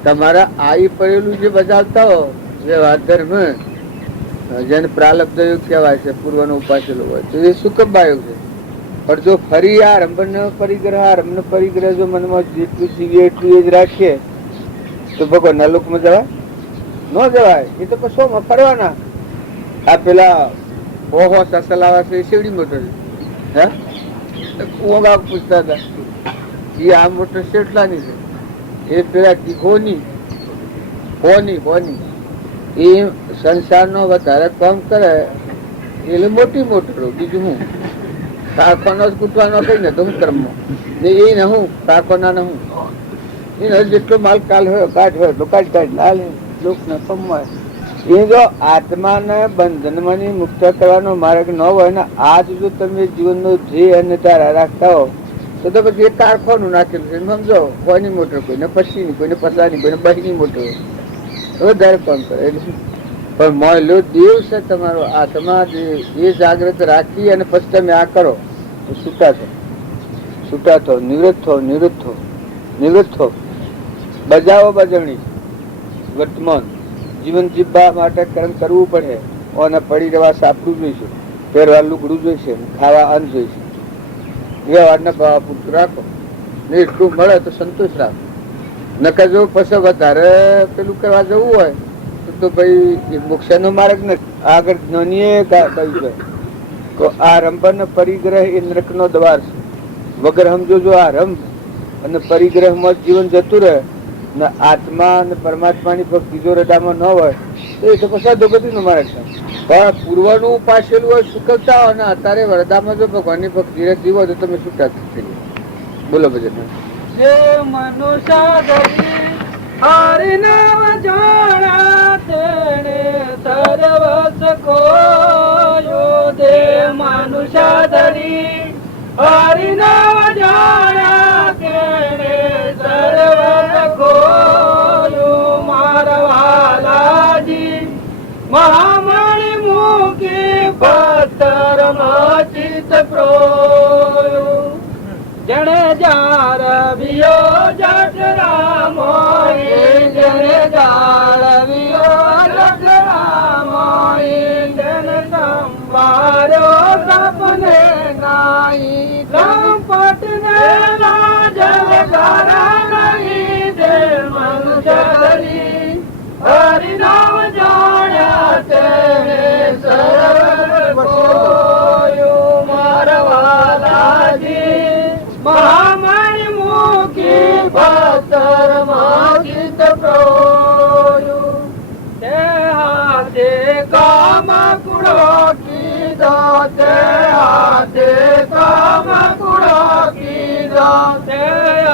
તમારા આઈ પડેલું જે બજાવતા હો વ્યવહાર ધર્મ, જેને પ્રાલબ્ધ યોગ કહેવાય છે, પૂર્વનો ઉપાસેલો હોય તો એ સુકમ બાયોગ છે. પણ જો ફરી આ રંભનો પરિગ્રહ, આ રંભનો પરિગ્રહ જો મનમાં જેટલું જીવીએ એટલું એ જ રાખીએ તો ભગવાનના લોકમાં જવાય ન જવાય. એ તો કશોમાં ફરવાના. આ પેલા ઓહો સસલ આવે છે એ શેવડી મોટર હે ઊંઘા પૂછતા હતા એ આ મોટર શેટલાની છે. એ પેલા હોની હોની હોની એ સંસારનો વધારે કામ કરે એટલે મોટી મોટરો. બીજું હું કારખાનો કૂટવાનો કઈ ને તો હું કર્મો એ ને હું કારખાના ને હું એને જેટલો માલ કાલ હોય કાઢ હોય તો કાઢ લાલ લોકને કમાય. એ જો આત્માને બંધનમાંથી મુક્ત કરવાનો માર્ગ ન હોય ને આજ જો તમે જીવનનો ધ્યેય અને ધારા રાખતા હો તો પછી એક કારખાનું નાખેલું છે સમજો. કોઈની મોટર, કોઈને પછીની, કોઈને પસાની, કોઈને બહીની મોટર વધારે કામ કરે. પણ મોયલો દેવ છે તમારો આત્મા, એ જાગ્રત રાખી અને પછી તમે આ કરો તો છૂટા થો, નિવૃત્ત થો. બજાવો બજવણી. વર્તમાન જીવન જીવવા માટે કર્મ કરવું પડે. અને પડી રહેવા સાપડું જોઈશે, પહેરવા લુગડું જોઈશે, ખાવા અન્ન જોઈશે. વ્યવહારના ભાવ પૂરતું રાખો ને એટલું મળે તો સંતોષ રાખો. નકર જો પછી વધારે પેલું કરવા જવું હોય તો ભાઈ એ મોક્ષનો માર્ગ નથી. આગળ જ્ઞાનીએ કહ્યું છે તો આ રંભનો પરિગ્રહ એ નરકનો દ્વાર છે. વગર સમજો જો આ રંભ અને પરિગ્રહમાં જીવન જતું રહે ને આત્મા અને પરમાત્માની ભક્તિ જો હૃદયમાં ન હોય તો એ તો પછી અધોગતિનો માર્ગ છે. પણ પૂર્વનું ઉપાસેલું હોય સુકવતા હોય ને અત્યારે વરદામાં જો ભગવાનની ભક્તિ જીવો તો તમે છૂટા થઈ. બોલો ભજન. જે મનુષ્ય હરિનામ જાણા તેણે સર્વસ કોયો. દે મનુષ્ય ધરી હરિનામ જાણા તેણે સર્વસ કોયો. મારવાલાજી મહામણિ મૂકી પત્તરમાં ચિત પ્રોયો. જણે જાળવ્યો જઠરામોઈ, જણે જાળવ્યો જઠરામોઈ. જણે સંવાર્યો સપને નાઈ, સંપટને લાજલ કરણઈ. દે મનુષ્ય ધરી હરિનામ જાણ્યા તેને સર્વ કોયો. મારવાલાજી મહામણિ મૂકી પત્તરમાં ચિત પ્રોયો. તે હાથે કામ કુળો કીધો, તે હાથે કામ કુળો કીધો. તે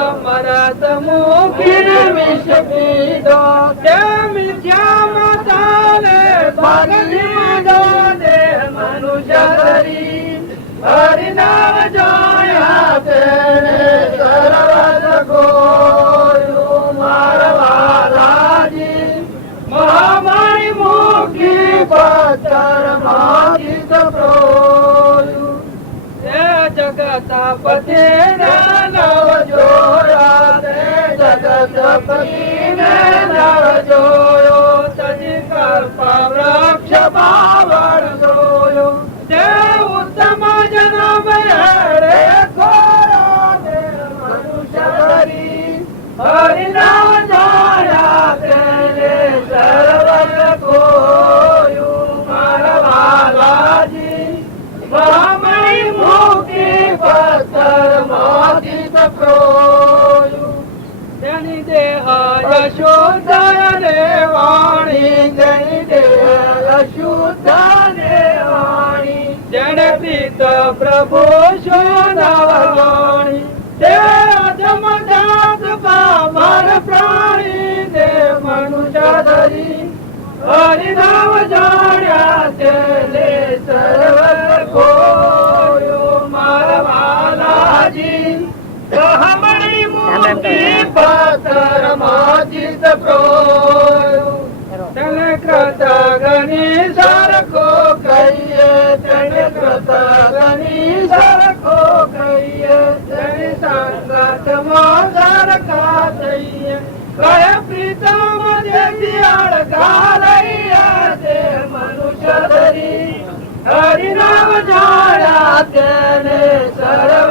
અમરત મૂકીને વિષ પીધો, તે મિથ્યામાં તારે ભાગી દો. દે મનુષ્ય ધરી હરિનામ જાણ્યા તેને સર્વસ કોયો. મારવાલાજી મહામણિ મૂકી પત્તરમાં ચિત પ્રોયો. તે જગતપતિ ને નવ જોયા, તે જગતપતિ ને નવ જોયો. તજી કલ્પ વૃક્ષ બાવળ જોયો. તે ઉત્તમ જન્મ હેડે ખોરો. દે મનુષ્ય ધરી હરિનામ જાણ્યા તેને સર્વસ કોયો. મારવાલાજી મહામણિ મૂકી પત્તરમાં ચિત પ્રોયો. તેની દેહ અશુદ્ધ ને વાણી, તેની દેહ અશુદ્ધ ને વાણી. જણ પિત પ્રભુ સોનવણી, તે અધમ જાત પામર પ્રાણી ને મનુષ્ય ધરી હરિનામ જાણ્યા તે લે સર્વ કોયો મારા વાલાજી હમણી મુક્તિ પથર માચિત પ્રોયો તને કૃતજ્ઞ સરખો કહીએ તને કૃતજ્ઞ સરખો કહીએ તને સંગતમાં સરખા થઈએ કય પ્રીતમ જેથી અળગા લઈએ તે મનુષ્ય ધરી હરિનામ જાણ્યા તેને સર્વ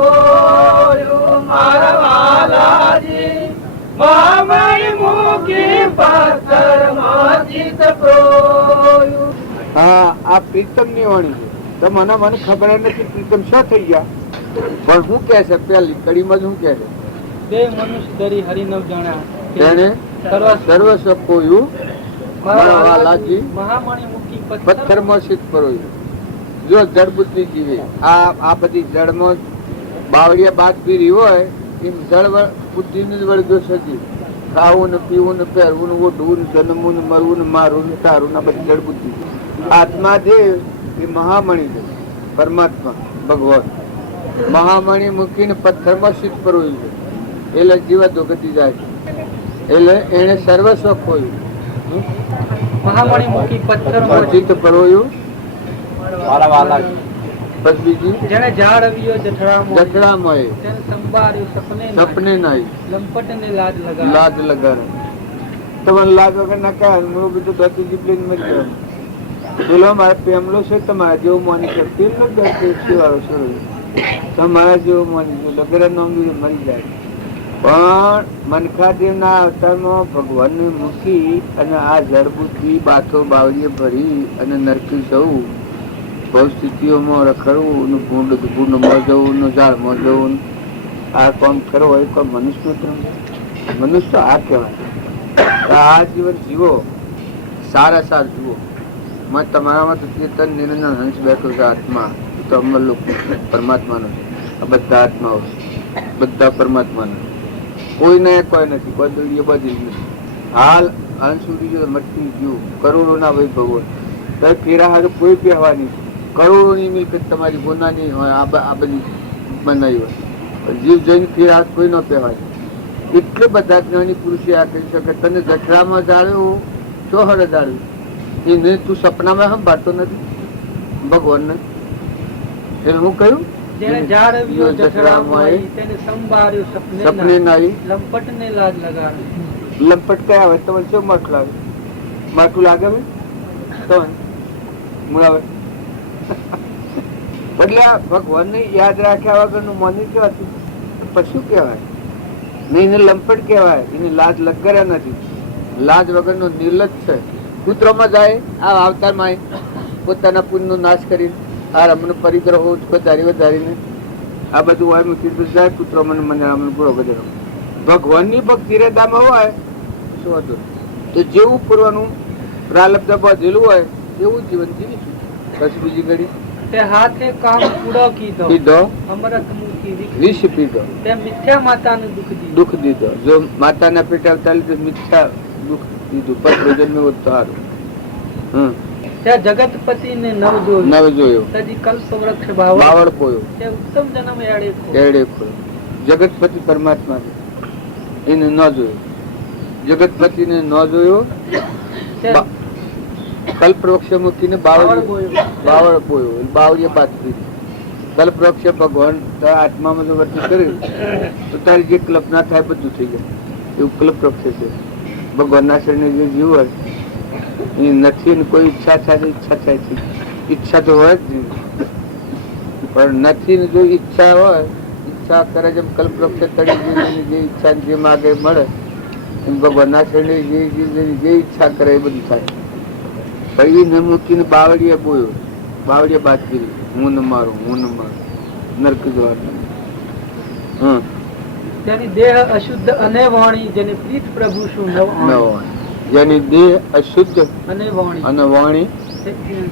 કોયું મારા વાલાજી મામય મૂકી પથ્થર માચિત પ્રોયું. હા, આ પ્રીતમ ની વાણી છે. તો મને ખબર નથી પ્રીતમ શું થઈ ગયા, પણ શું કે છે પેલી કડીમાં શું કે છે? તે મનુષ્ય ધરી હરિનામ જાણ્યા તેને સર્વસ્વ કોયું મારા વાલાજી મહામણી મૂકી પથ્થર માચિત પ્રોયું. જો જળ બુદ્ધિ જીવે આ બધી જળમાં બાવળિયા બાદ પીરી હોય એમ જળ બુદ્ધિ ને વળગ્યો સજી ખાવું ને પીવું ને પહેરવું ને ઓઢવું ને જન્મવું ને મરવું ને મારવું ને તારવું ને બધી જળ બુદ્ધિ. આત્મા દેવ એ મહામણી છે, પરમાત્મા ભગવાન મહામણી મૂકીને પથ્થરમાં શીત પરોયું છે એટલે જીવાતો ગતિ જાય છે. એટલે એને સર્વસ્વ ખોયું મહામણી મૂકી પથ્થર માચિત પરોયું. બસ બીજી જેને જાળવ્યો જઠરામય તેને સંભાળ્યું સપને નહીં લંપટ ને લાજ લગા લાજ લગાડે. તમને લાજ વગર ના કહે હું બધું ધોતી જીપલીને મરી ગયો પેલો મારે પેમલો છે તમારા જેવો મોની છે પેલો વાળો શરૂ તમારા જેવો મોની છે લગર નામ મરી જાય. પણ મનખાદેવ ના અવતારમાં ભગવાન ને મૂકી અને આ જળબુદ્ધિ બાથો બાવળીએ ભરી અને નરકી જવું બહુ સ્થિતિઓમાં રખડવું ગુંડમાં જવું ઝાડમાં જવું આ કામ કરવો એ કોઈ મનુષ્ય આ કહેવાય. આ જીવન જીવો સારા સાર જીવો. તમારામાં તો ચેતન નિરંજન હંસ બેઠો છે આત્મા તો અમર લોકો પરમાત્માનો આ બધા આત્માઓ બધા પરમાત્માનો કોઈ ને કોઈ નથી બદલીએ બધી નથી. હાલ અંશ સુધી મટકી ગયું કરોડો ના વૈભવો તો ફેરા હારે કોઈ પહેવાની કરોડો ની મિલકત તમારી ગુનાની હોય આ બધી બનાવી હોય જીવ જઈને ફેરા કોઈ ન પહેવાય. એટલે બધા જ્ઞાની પુરુષે આ કહી શકે તને જઠરામાં જાળ્યો છો હરે જાળ્યું એને તું સપનામાં સંભાળતો નથી ભગવાનને. એટલે હું કહ્યું જેને જાળવ્યો જઠરામય તેને સંભાળ્યું સપને નારી લંપટ ને લાજ લગાડ્યું. લંપટ કયા આવે તમને શું માઠું લાગે? માઠું લાગે તો મુળાવે એટલે ભગવાન ને યાદ રાખ્યા વગર નું મોની કેવાતું પશુ કેવાય નહીં, એને લંપટ કેવાય. એને લાજ લગાડ્યા નથી. લાજ વગર નો નિર્લજ છે. કૂતરોમાં જાય આ અવતારમાં પોતાના પુણ્ય નો નાશ કરી આ રમણ પરિગ્રહો વધારીને આ બધું હોય મૂકી જાય કૂતરો મને પૂરો બધો ભગવાન ની ભક્તિ હૃદયમાં હોય શું હતું તો જેવું પૂર્વનું પ્રાલબ્ધ બધેલું હોય એવું જીવન જીવીશું. બસ બીજી ઘડી તે હાથે કામ પૂરો કીધો અમરત મૂકી વિષ પીધો તે મિથ્યા માતાને દુઃખ દીધો. જો માતાના પેટ આવતા લીધે મિથ્યા દુઃખ દીધું પત્ર જન્મે સારું. તે જગતપતિ ને નવ જોયો તજી કલ્પ વૃક્ષ બાવળ પોયો તે ઉત્તમ જન્મ એડે ખોયો. જગતપતિ પરમાત્મા એને ન જોયો. જગતપતિ ને ન જોયો. કલ્પ વૃક્ષ મૂકીને બાવળ પોયો બાવળીએ બાદ દીધી. કલ્પ વૃક્ષ ભગવાન આત્મામાં વર્તી કરે તો તારી જે કલ્પના થાય બધું થઈ જાય એવું કલ્પ વૃક્ષ છે. ભગવાન ના શરીર જે જીવ હોય એ નથી કોઈ ઈચ્છા થાય છે. ઈચ્છા તો હોય જ નહીં પણ નથી ને જો ઈચ્છા હોય ઈચ્છા કરે જેમ કલ્પવૃક્ષ તળી જે ઈચ્છા જે માગે મળે એમ ભગવાન ના શરીર જે ઈચ્છા કરે એ બધું થાય. પછી ને મૂકીને બાવળીએ બોયો બાવળીએ બાદ કરી હું ન મારું નરક જવાનું. તેની દેહ અશુદ્ધ અને વાણી જેને પ્રીત પ્રભુ શું જેની દેહ અશુદ્ધ અને વાણી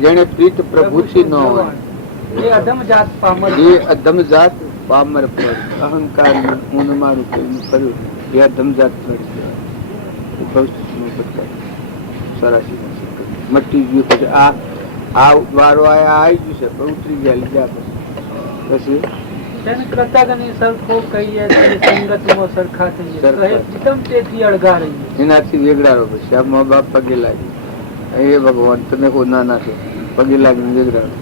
જેને પ્રીત પ્રભુ થી ન હોય એ અધમ જાત પામર એ અધમ જાત પામર પર અહંકાર હું મારું કર્યું એ ધમજાત કરી સરાસી મટી ગયું. પછી આ વારો આવી ગયું છે પણ ઉતરી ગયા લીધા પછી તેને કૃતજ્ઞ સરખો કહીએ તે સંગતમાં સરખા થઈએ કહે પ્રીતમ તેથી અળગા રહીએ. એનાથી વેગડાડો. પછી આ મા બાપ પગે લાગી એ ભગવાન તમે કોઈ ના નાખે પગે લાગીને વેગડાડો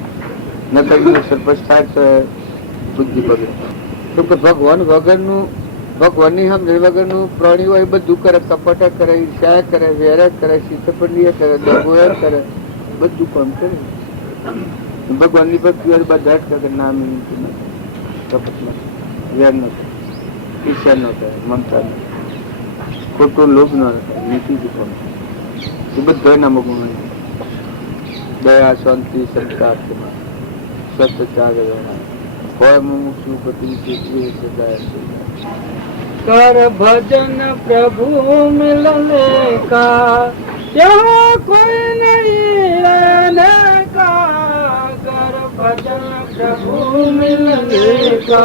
ન કરી સરપંચ થાય તો બુદ્ધિ બગડે. તો કે ભગવાન વગરનું ભગવાનની સમજણ વગરનું પ્રાણી હોય બધું કરે, કપટ કરે, ઈર્ષા કરે, વેર કરે, શીતપંડી કરે, દગો કરે, બધું કામ કરે. ભગવાનની ભક્તિ બધા જ કરે. નામ કપટ ન વેર ન કરે, ઈર્ષા ન કરે, મમતા ન કરે, ખોટો લોભ ન કરે, નીતિ એ બધા એના મગુણ દયા, શાંતિ, સંસ્કાર, સત્યત્યાગ હોય મુમુક્ષુ પતિ कर भजन प्रभु मिलने का यहाँ कोई नहीं रहने का, कर भजन प्रभु मिलने का.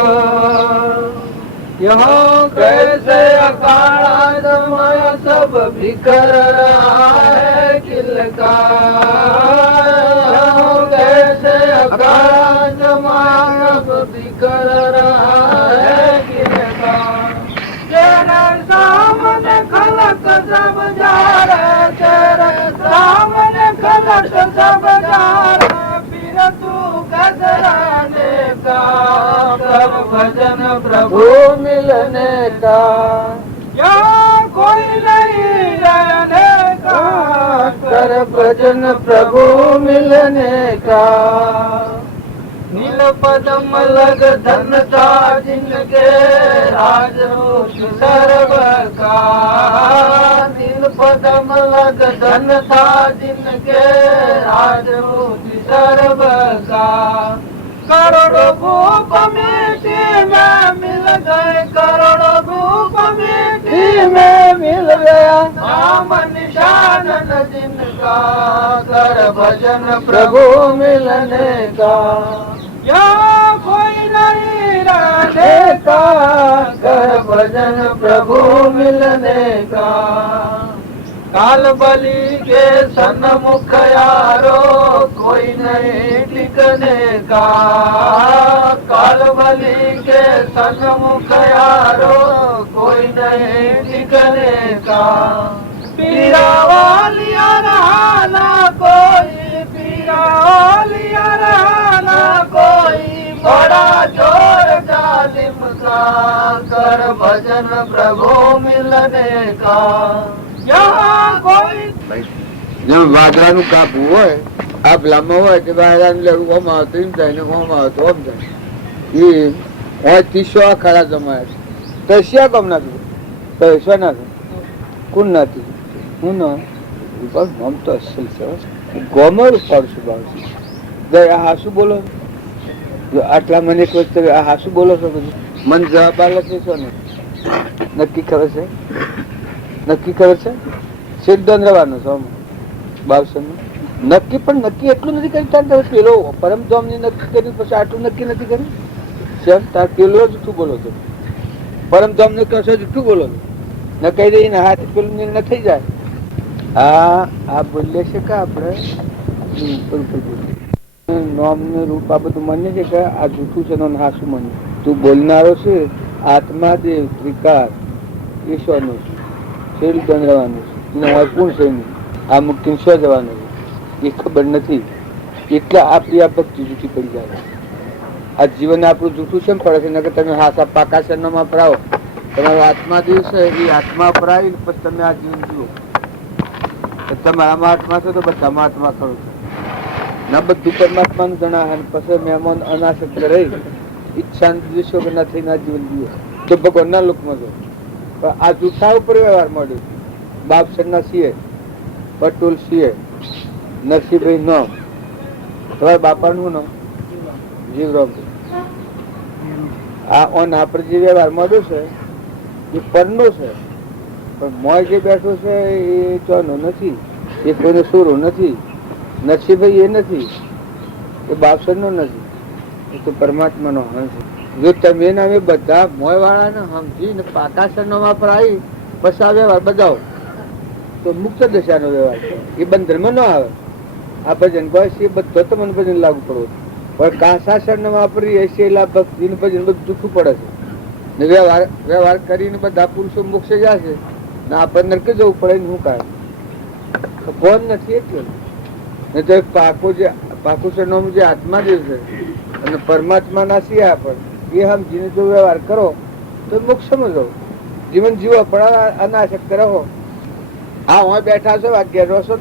यहाँ कैसे अकाला समय सब बिखर रहा है किल का, कैसे अकाला समय सब बिखर रहा है किल का. तेरे सामने खलक सब जा रहे, तेरे सामने खलक सब जा रहे, फिर तू कैसे रहने का, कर भजन प्रभु मिलने का. यहाँ कोई नहीं रहने का, कर भजन प्रभु मिलने का. नील पदम लग धन था जिनके राजरूप सर्व का, नील पदम लग धन था जिनके राजरूप सर्व का. करोड़ों भूप मिट्टी में मिल गए, करोड़ों भूप मिट्टी में मिल गया, नाम निशान न जिनका, कर भजन प्रभु मिलने का. यहाँ कोई नहीं रहने का, कर भजन प्रभु मिलने का. काल बलि के सन्मुख यारो कोई नहीं टिकने का, काल बलि के सन्मुख यारो कोई नहीं टिकने का. पीरा वालिया रहना कोई, पीरा वालिया रहना कोई, बड़ा जोर जालिम का, कर भजन प्रभु मिलने का. જેમ વાદરાનું કાપવું હોય આ લાંબા હોય કે વાદરાનું લેવું ઓમ આવતું એમ થાય ને ઓમ આવતું ઓમ થાય એ હોય 30 ખરા જમાય તો શ્યા કામ ના થયું તો શું ના થયું કોણ ના થયું હું ના આમ તો અસલ છે ગોમર પડશું બાવશું આ હાસુ બોલો આટલા મને એક વખતે આ હાસુ બોલો છો બધું મન જવાબ આલે છે શું ને નક્કી ખબર છે નક્કી ખબર છે સિદ્ધાંત રહેવાનું છે બાવસન નક્કી પણ નક્કી એટલું નથી કરી પેલો પરમધામ ની નક્કી કર્યું પછી આટલું નક્કી નથી કર્યું શેમ તાર પેલો જૂઠું બોલો છો પરમધામ ને કશો જૂઠું બોલો છો ન કહી દઈ ને હાથ પેલું નિર્ણય થઈ જાય આ બોલીએ છે કે આપણે નામ નું રૂપ આ બધું માન્ય છે કે આ જૂઠું છે હાસું માન્ય તું બોલનારો છે આત્માદેવ ત્રિકાર ઈશ્વર નું છે રહેવાનું છે કોણ છે આ મુક્તિ શું જવાનું છે એ ખબર નથી એટલે આપણી આ ભક્તિ જૂઠી પડી જાય. આ જીવન આપણું જૂઠું છે પડે છે નકર તમે હાસા પાકા શરણમાં પરાવો તમારો આત્મા દિવસ છે એ આત્મા પરાવી પછી તમે આ જીવન જુઓ તમારામાં આત્મા છે તો બધામાં આત્મા ખરો છે ના બધું પરમાત્માનું જણાવે પછી મહેમાન અનાસક્ત રહી ઈચ્છા દ્વેષો કે ના થઈને આ જીવન જીવો તો ભગવાનના લોકમાં જો આ જૂઠા ઉપર વ્યવહાર મળ્યો બાપસરના છીએ પટોલ છીએ નરસિંહભાઈ નામ તમારા બાપાનું નામ જીવરામ. આ ઓન આપણે જે વ્યવહાર મળ્યો છે એ પરનો છે પણ મોય જે બેઠો છે એ ચોનો નથી એ કોઈને સોરો નથી નરસિંહભાઈ એ નથી એ બાપસરનો નથી એ તો પરમાત્માનો હંસ જો તમે ને અમે બધા મોય વાળાને સમજીને પાકા સરનામા પર આવી પછી આ વ્યવહાર બજાવો તો મુક્ત દશાનો વ્યવહાર છે. એ બંધનમાં ન આવે. આ ભજન કહે છે એ બધો તો મને ભજન લાગુ પડવો પણ કાંસા સરનામા વાપરી હશે એટલે ભક્તિનું ભજન બધું જૂઠું પડે છે ને વ્યવહાર કરીને બધા પુરુષો મોક્ષે જશે ને આપણને નરકે જવું પડે ને શું કારણ ફોન નથી એટલે ને તો પાકું સરનામું જે આત્મા જે છે અને પરમાત્મા ના સિયા પણ એ સમજીને જો વ્યવહાર કરો તો મોક્ષમાં જાઓ. જીવન જીવો પણ અનાશક્ત રહો. હા હું બેઠા છો અગિયાર રહો છો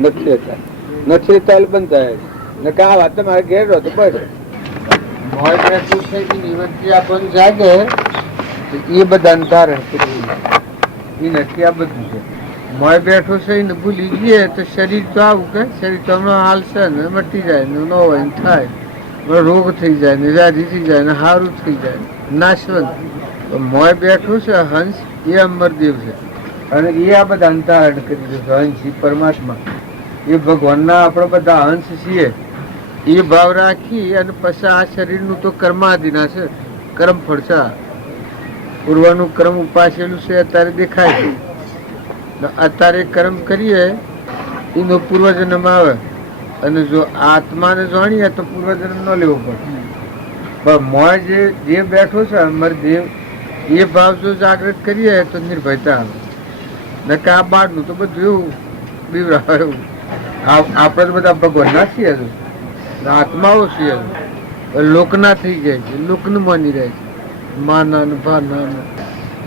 નથી રહેતા એટલે બંધ થાય ને કા વાત મારે ઘેર રહો તો બસ મોય બેઠું થઈ નિવૃત્તિ આપણને જાગે એ બધા ધારણ કરી એ નથી. આ બધું છે મોય બેઠું છે ને ભૂલી જઈએ તો શરીર તો આવું કે શરીર તો હમણાં હાલશે ને મટી જાય ને ન હોય ને થાય રોગ થઈ જાય ને વ્યાધિ થઈ જાય ને સારું થઈ જાય નાશવંત. મોય બેઠું છે હંસ એ અમરદેવ છે અને એ આ બધા અંતરણ કરી દીધું. હંસ એ પરમાત્મા એ ભગવાનના આપણે બધા હંસ છીએ એ ભાવ રાખી અને પછી આ શરીરનું તો કર્માધીના છે કર્મ ફળ છે. પૂર્વનું કર્મ ઉપાસેલું છે અત્યારે દેખાય છે. અત્યારે કર્મ કરીએ એનો પૂર્વજન્મ આવે અને જો આત્માને જાણીએ તો પૂર્વજન્મ ન લેવો પડે. પણ મોય જે બેઠો છે અમરદેવ એ ભાવ જો જાગૃત કરીએ તો નિર્ભયતા આવે. નકે આ બહારનું તો બધું એવું બીવરાવે એવું. આપણે તો બધા ભગવાનના છીએ આત્માઓ છીએ લોકના થઈ જાય છે લોકનું માની રહે છે. માના ને ભાના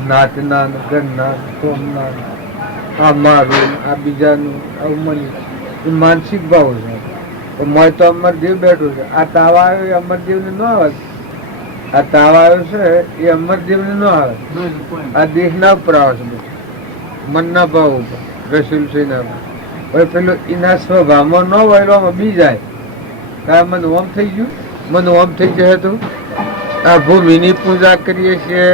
નાતના ને ઘરના કોમના આ મારું આ બીજાનું આવું મની એ માનસિક ભાવ છે. મોય તો અમરદેવ બેઠો છે. આ તાવ આવ્યો એ અમરદેવને ન આવે. આ તાવ આવ્યો છે એ અમરદેવને ન આવે. આ દેહના ઉપર આવે છે મનના ભાવ ઉપર રસેલું છે એના ઉપર. હવે પેલો એના સ્વભાવમાં ન વળવામાં બી જાય કારણ મને ઓમ થઈ ગયું મને ઓમ થઈ જાય તો આ ભૂમિની પૂજા કરીએ છીએ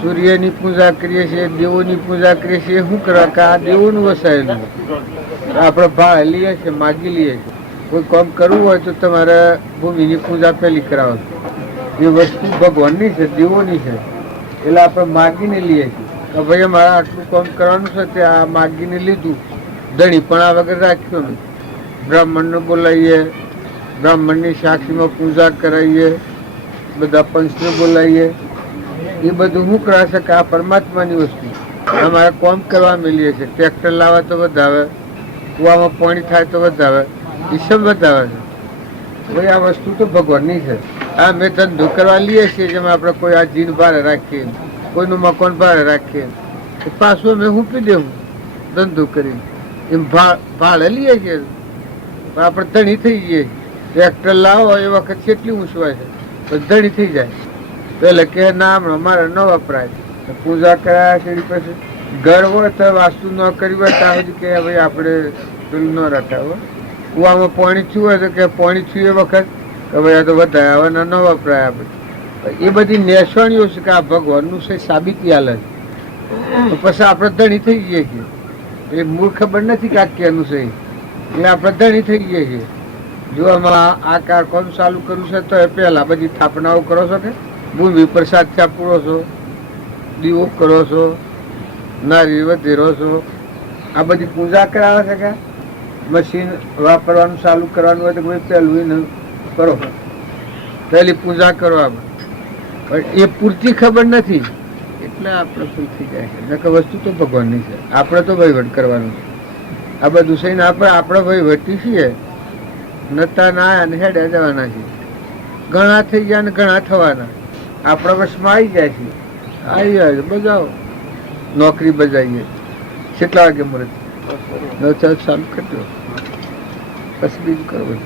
સૂર્યની પૂજા કરીએ છીએ દેવોની પૂજા કરીએ છીએ શું કરવા કે આ દેવોનું વસાયેલું આપણે ભાળ લઈએ છીએ માગી લઈએ છીએ. કોઈ કામ કરવું હોય તો તમારે ભૂમિની પૂજા પહેલી કરાવો. એ વસ્તુ ભગવાનની છે દેવોની છે એટલે આપણે માગીને લઈએ છીએ કે ભાઈ અમારે આટલું કામ કરવાનું છે તે આ માગીને લીધું. ધણી પણ આ વગર રાખ્યો નહીં. બ્રાહ્મણને બોલાવીએ બ્રાહ્મણની સાક્ષીમાં પૂજા કરાવીએ બધા પંચને બોલાવીએ. એ બધું શું કરાશે કે આ પરમાત્માની વસ્તુ અમારે કામ કરવા મળીએ છીએ. ટ્રેક્ટર લાવે તો વધાવે કુવામાં પાણી થાય તો વધાવે ઈસબ વધાવે છે. ભાઈ આ વસ્તુ તો ભગવાનની છે. આ મેં ધંધો કરવા લઈએ છીએ જેમાં આપણે કોઈ આ જીન ભારે રાખીએ કોઈનું મકાન ભારે રાખીએ પાછું અમે હૂંપી દેવું ધંધો કરીને એમ ભાડે લઈએ છીએ પણ આપણે ધણી થઈ જઈએ. ટ્રેક્ટર લાવો એ વખત કેટલી ઊંચવાય છે ધણી થઈ જાય. પેલે કે ના અમારે ન વપરાય પૂજા કરાયા છે પછી ઘર હોય તો વાસ્તુ ન કરી હોય ત્યાં સુધી કે ભાઈ આપણે પેલું ન રખાવ. કુવામાં પાણી થયું હોય તો કે પાણી થયું એ વખત કે ભાઈ આ તો વધારે હવે ન વપરાય આપણે. એ બધી નેસવાણીઓ છે કે આ ભગવાનનું છે સાબિતી હાલે છે તો પછી આપણે ધણી થઈ જઈએ છીએ. એ મૂળ ખબર નથી કે આ કેનું છે એટલે આપણે ધણી થઈ જઈએ છીએ. જો આમાં આ કામ ચાલુ કરવું છે તો એ પહેલા બધી થાપનાઓ કરો છો કે ભૂમિ પ્રસાદ ત્યાં પૂરો છો દીવો કરો છો નારી વધેરો છો આ બધી પૂજા કરાવે છે કે મશીન વાપરવાનું ચાલુ કરવાનું હોય તો કોઈ પહેલું કરો પહેલી પૂજા કરો. આપણે પણ એ પૂરતી ખબર નથી એટલે આપણે ભૂલ થઈ જાય છે. નકર વસ્તુ તો ભગવાનની છે આપણે તો વહીવટ કરવાનું છે. આ બધું છે ને આપણે વહીવટી છીએ નતા ના અને હેડે જવાના છીએ. ઘણા થઈ ગયા ને ઘણા થવાના આપણા વર્ષમાં આવી જાય છે. આવી જાય બજાવો નોકરી બજાવીએ. કેટલા વાગે મુહૂર્ત 9 ચાલુ કરજો પછી બીજું કરવું.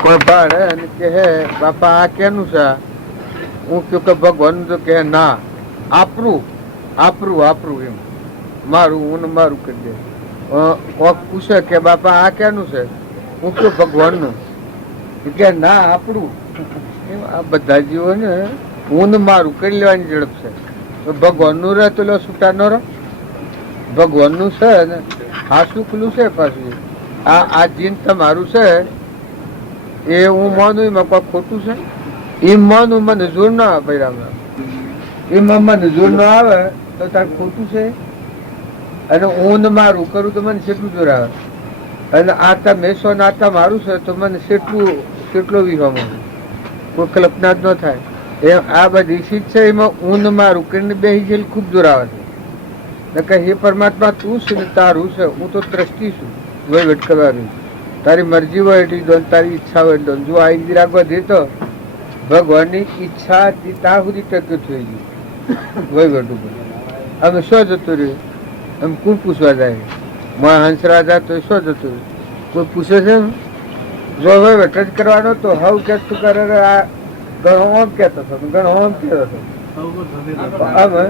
કોઈ ભાડે અને કે હે બાપા આ કેનું છે હું કહ્યું કે ભગવાન તો કે ના આપણું આપણું આપણું એમ મારું હું મારું કરી દે. કોક પૂછે કે બાપા આ કેનું છે હું કહ્યું ભગવાનનું કે ના આપણું. આ બધા જીવો ને હું મારું કરી લેવાની ઝડપ છે. ભગવાનનું રહે તો છૂટા ન રહે. ભગવાનનું છે ને હાસું ખુલ્લું છે પાછું આ જીન તમારું છે એ હું માનું એમાં કોઈ ખોટું છે? એમ માનું મને જોર ના આવે પૈરામાં, એમાં મને જોર ના આવે તો તાર ખોટું છે. અને હું ને મારું કરું તો મને કેટલું જોર આવે. અને આતા મેસો ને આતા મારું છે તો મને કેટલો વિહમ કોઈ કલ્પના જ ન થાય. એ આ બધી શીત છે એમાં હું ને મારું કરીને બેસી ગયેલી ખૂબ જોર આવે છે. હે પરમાત્મા તું છે ને તારું છે, હું તો દ્રષ્ટિ છું, વહીવટ કરવાની. તારી મરજી હોય એટલી દો, તારી ઈચ્છા હોય એટલી દો. જો આ ઇન્દિરા રાખવા દે તો ભગવાનની ઈચ્છા ત્યાં સુધી ટક્યો થઈ ગયું વહીવટ ઉપર. અમે શું જતું રહ્યું એમ કોણ પૂછવા જાય? હંસરાજા તો શું જતું રહ્યું? કોઈ પૂછે છે? જો વહીવટ જ કરવાનો તો હવ કે તું કરે આ ઘણો આમ કહેતો હતો, ઘણો આમ કહેતો હતો. અમે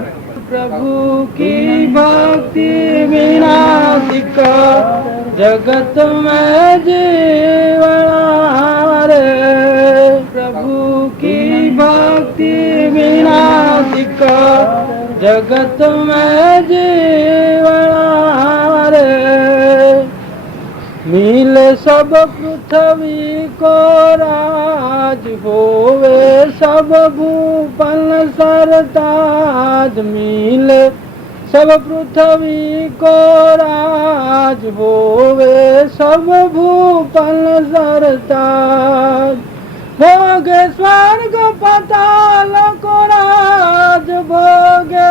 प्रभु की भक्ति बिना दिक्का जगत में जीवना रे। प्रभु की भक्ति बिना दिक्का जगत में जीवना रे। मिले सब पृथ्वी को राज होवे सब भूपन सरताज। मिले सब पृथ्वी को राज होवे सब भूपन सरताज। भोगे स्वर्ग पाताल को राज भोगे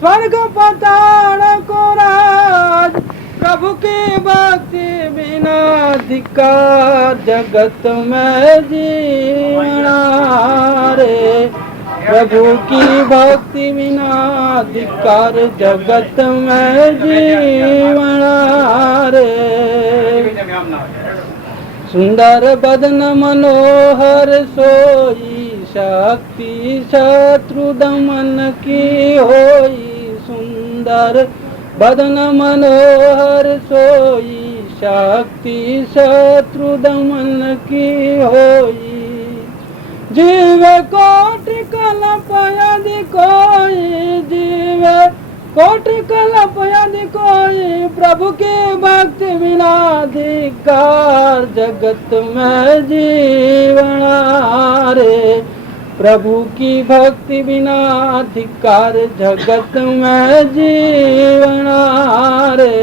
स्वर्ग पाताल को राज। प्रभु की भक्ति बिना धिक्कार जगत में जीवना रे। प्रभु की भक्ति बिना धिक्कार जगत में जीवना रे। सुंदर बदन मनोहर सोई शक्ति शत्रु दमन की होई। सुंदर बदन मनोहर सोई शक्ति शत्रु दमन की होई। जीव कोटि कल्प यदि कोई जीव कोटि कल्प यदि कोई प्रभु की भक्ति बिना धिक्कार जगत में जीवना रे। प्रभु की भक्ति बिना धिक्कार जगत में जीवना रे।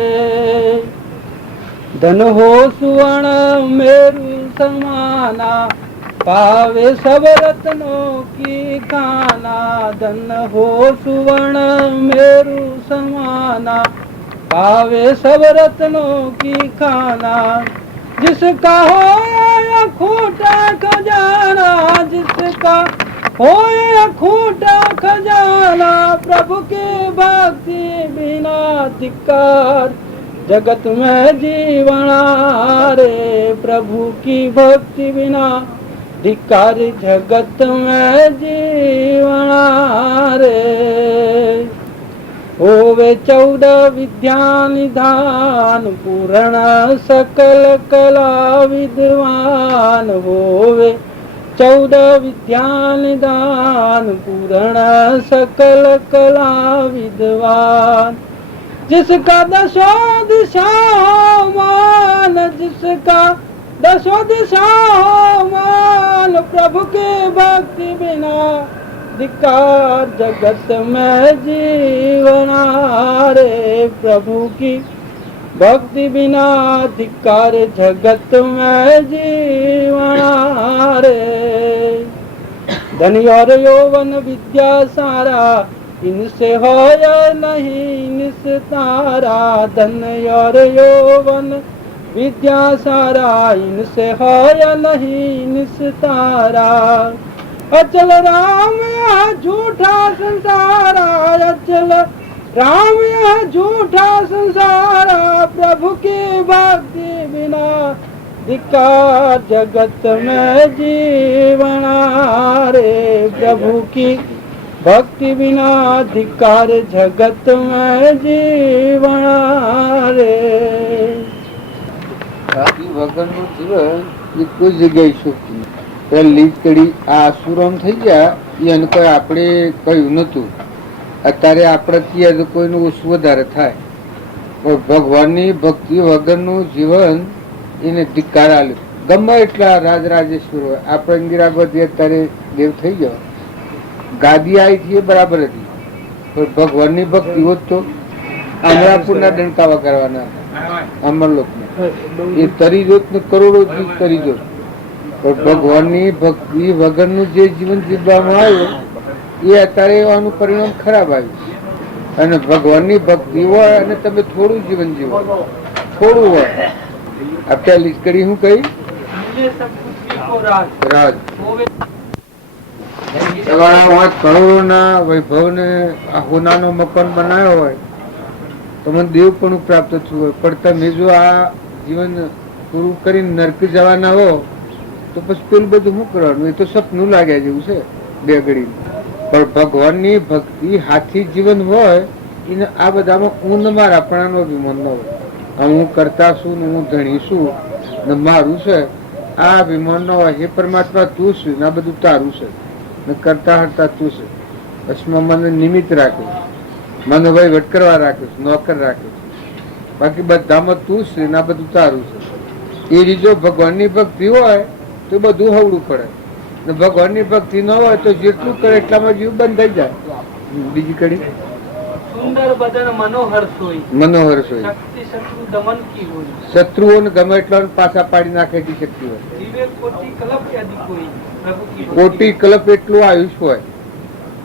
धन हो सुवर्ण मेरु समाना पावे सब रत्नों की खाना। धन हो सुवर्ण मेरु समाना पावे सब रत्नों की खाना। जिसका हो या खूटा खजाना जिसका हो या खूटा खजाना। प्रभु की भक्ति बिना धिक्कार जगत में जीवना रे। प्रभु की भक्ति बिना धिक्कार जगत में जीवना रे। होवे 14 विद्या निधान पूर्ण सकल कला विद्वान। होवे 14 विद्या निधान पूर्ण सकल कला विद्वान। जिसका 10 दिशाओं मान जिसका 10 दिशाओं मान। प्रभु की भक्ति बिना धिक्कार जगत में जीवना रे। प्रभु की भक्ति बिना धिक्कार जगत में जीवना रे। धन और यौवन विद्या सारा इनसे हो या नहीं निस्तारा। धन और यौवन विद्या सारा इनसे हो या नहीं निस्तारा। अचल राम यह झूठा संसारा अचल राम यह झूठा संसारा। प्रभु की भक्ति बिना धिक्कार जगत में जीवना रे। प्रभु की भक्ति बिना धिक्कार जगत में जीवना रे। વગરનું જીવન એ કોઈ જગ્યાએ શોધતું નથી. પહેલી કડી આ આસુરામ થઈ ગયા એને કોઈ આપણે કહ્યું નતું. અત્યારે આપણે કહીએ કોઈનું ઓછું વધારે થાય. પણ ભગવાનની ભક્તિ વગરનું જીવન એને ધિક્કાર આલ્યો. ગમે એટલા રાજરાજેશ્વર હોય, આપણે ઇન્દિરાગોધી અત્યારે દેવ થઈ ગયો, ગાદી આવી હતી એ બરાબર હતી, પણ ભગવાનની ભક્તિ હોત તો અમરાપુરના ડંકા વગાડવાના અમરલોકને એ તરી જોત ને કરોડો જીવ તરી જોત. પણ ભગવાનની ભક્તિ વગરનું જે જીવન જીવવામાં આવ્યું એ અત્યારે એવાનું પરિણામ ખરાબ આવ્યું. અને ભગવાનની ભક્તિ હોય અને તમે થોડું જીવન જીવો, થોડું હોય. આ પહેલી કરી હું કહી ये सब पृथ्वी को राज રાજ होवे કરોડોના વૈભવને આ હોનાનો મકાન બનાવ્યો હોય તો મને દેવ પણ પ્રાપ્ત થયું હોય, પણ તમે જો આ જીવન પૂરું કરીને નરક જવાના હો તો પછી પેલું બધું શું કરવાનું? એ તો સપનું લાગ્યા જેવું છે બે ઘડી. પણ ભગવાનની ભક્તિ હાથી જીવન હોય એને આ બધામાં ઊંડ મારા પણ અભિમાન ન હોય. હું કરતા છું ને હું ધણી છું ને મારું છે, આ અભિમાન ન હોય. એ પરમાત્મા તું છું ને આ બધું તારું છે ને કરતા હરતા તું છે. પછી મને નિમિત્ત રાખ્યું, મને વહીવટ કરવા રાખ્યું, નોકર રાખ્યું, બાકી બધામાં તું છે ને આ બધું તારું છે. એ રીતે ભગવાનની ભક્તિ હોય તો બધું હવડું પડે, ને ભગવાનની ભક્તિ ન હોય તો જેટલું કરે એટલામાં જીવ બંધ થઈ જાય. બીજી કડી सुंदर बदन मनोहर सोई મનોહર હોય, शक्ति शत्रु दमन की होई શત્રુઓને ગમે એટલા પાછા પાડી નાખે એટલી શક્તિ હોય. विवेक कोटि कलप के अधिक होई प्रभु की કોટી કલ્પ એટલું આયુષ હોય,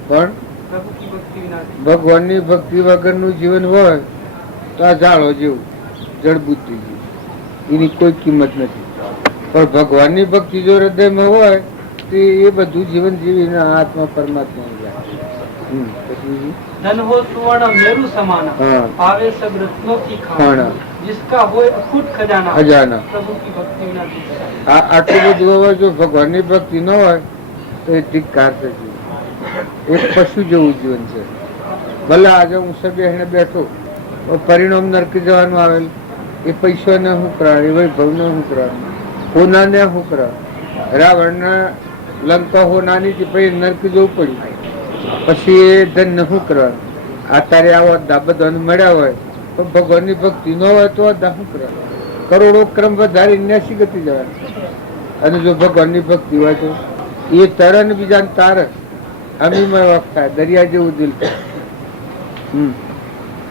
પણ प्रभु की भक्ति विना ભગવાનની ભક્તિ વગરનું જીવન હોય તો આ ઝાડો જેવું જળબુદ્ધિ જેવું, એની કોઈ કિંમત નથી. પણ ભગવાનની ભક્તિ જો હૃદયમાં હોય તો એ બધું જીવન જીવીને આત્મા પરમાત્મા જાય. પછી धन हो सुवर्ण मेरु समाना हाँ। पावे सब रत्नों की खान खाना। जिसका होए अखूट खजाना ખજાના. प्रभु की भक्ति विना दिखता આ આટલું બધું હોય, જો ભગવાનની ભક્તિ ન હોય તો એ ધિક્કાર છે. એક પશુ જેવું જીવન છે. ભલે આજે હું સબેહણે બેઠો પરિણામ નરક જવાનું આવેલ, એ પૈસાને શું કરાવે, એ વૈભવને શું કરાવે, હોનાને શું કરાવે. રાવણને લંકા હોનાની હતી, પછી નરક જવું પડ્યું, પછી એ ધન શું કરવાનું. આ તારે આવા બધાને મળ્યા હોય તો ભગવાનની ભક્તિ ન હોય તો આ શું કરાવે. કરોડો ક્રમ વધારી ન્યાસી ગતિ જવાની. અને જો ભગવાનની ભક્તિ હોય તો એ તરે ને બીજાને તારે અમીમય વખત થાય, દરિયા જેવું દિલ થાય.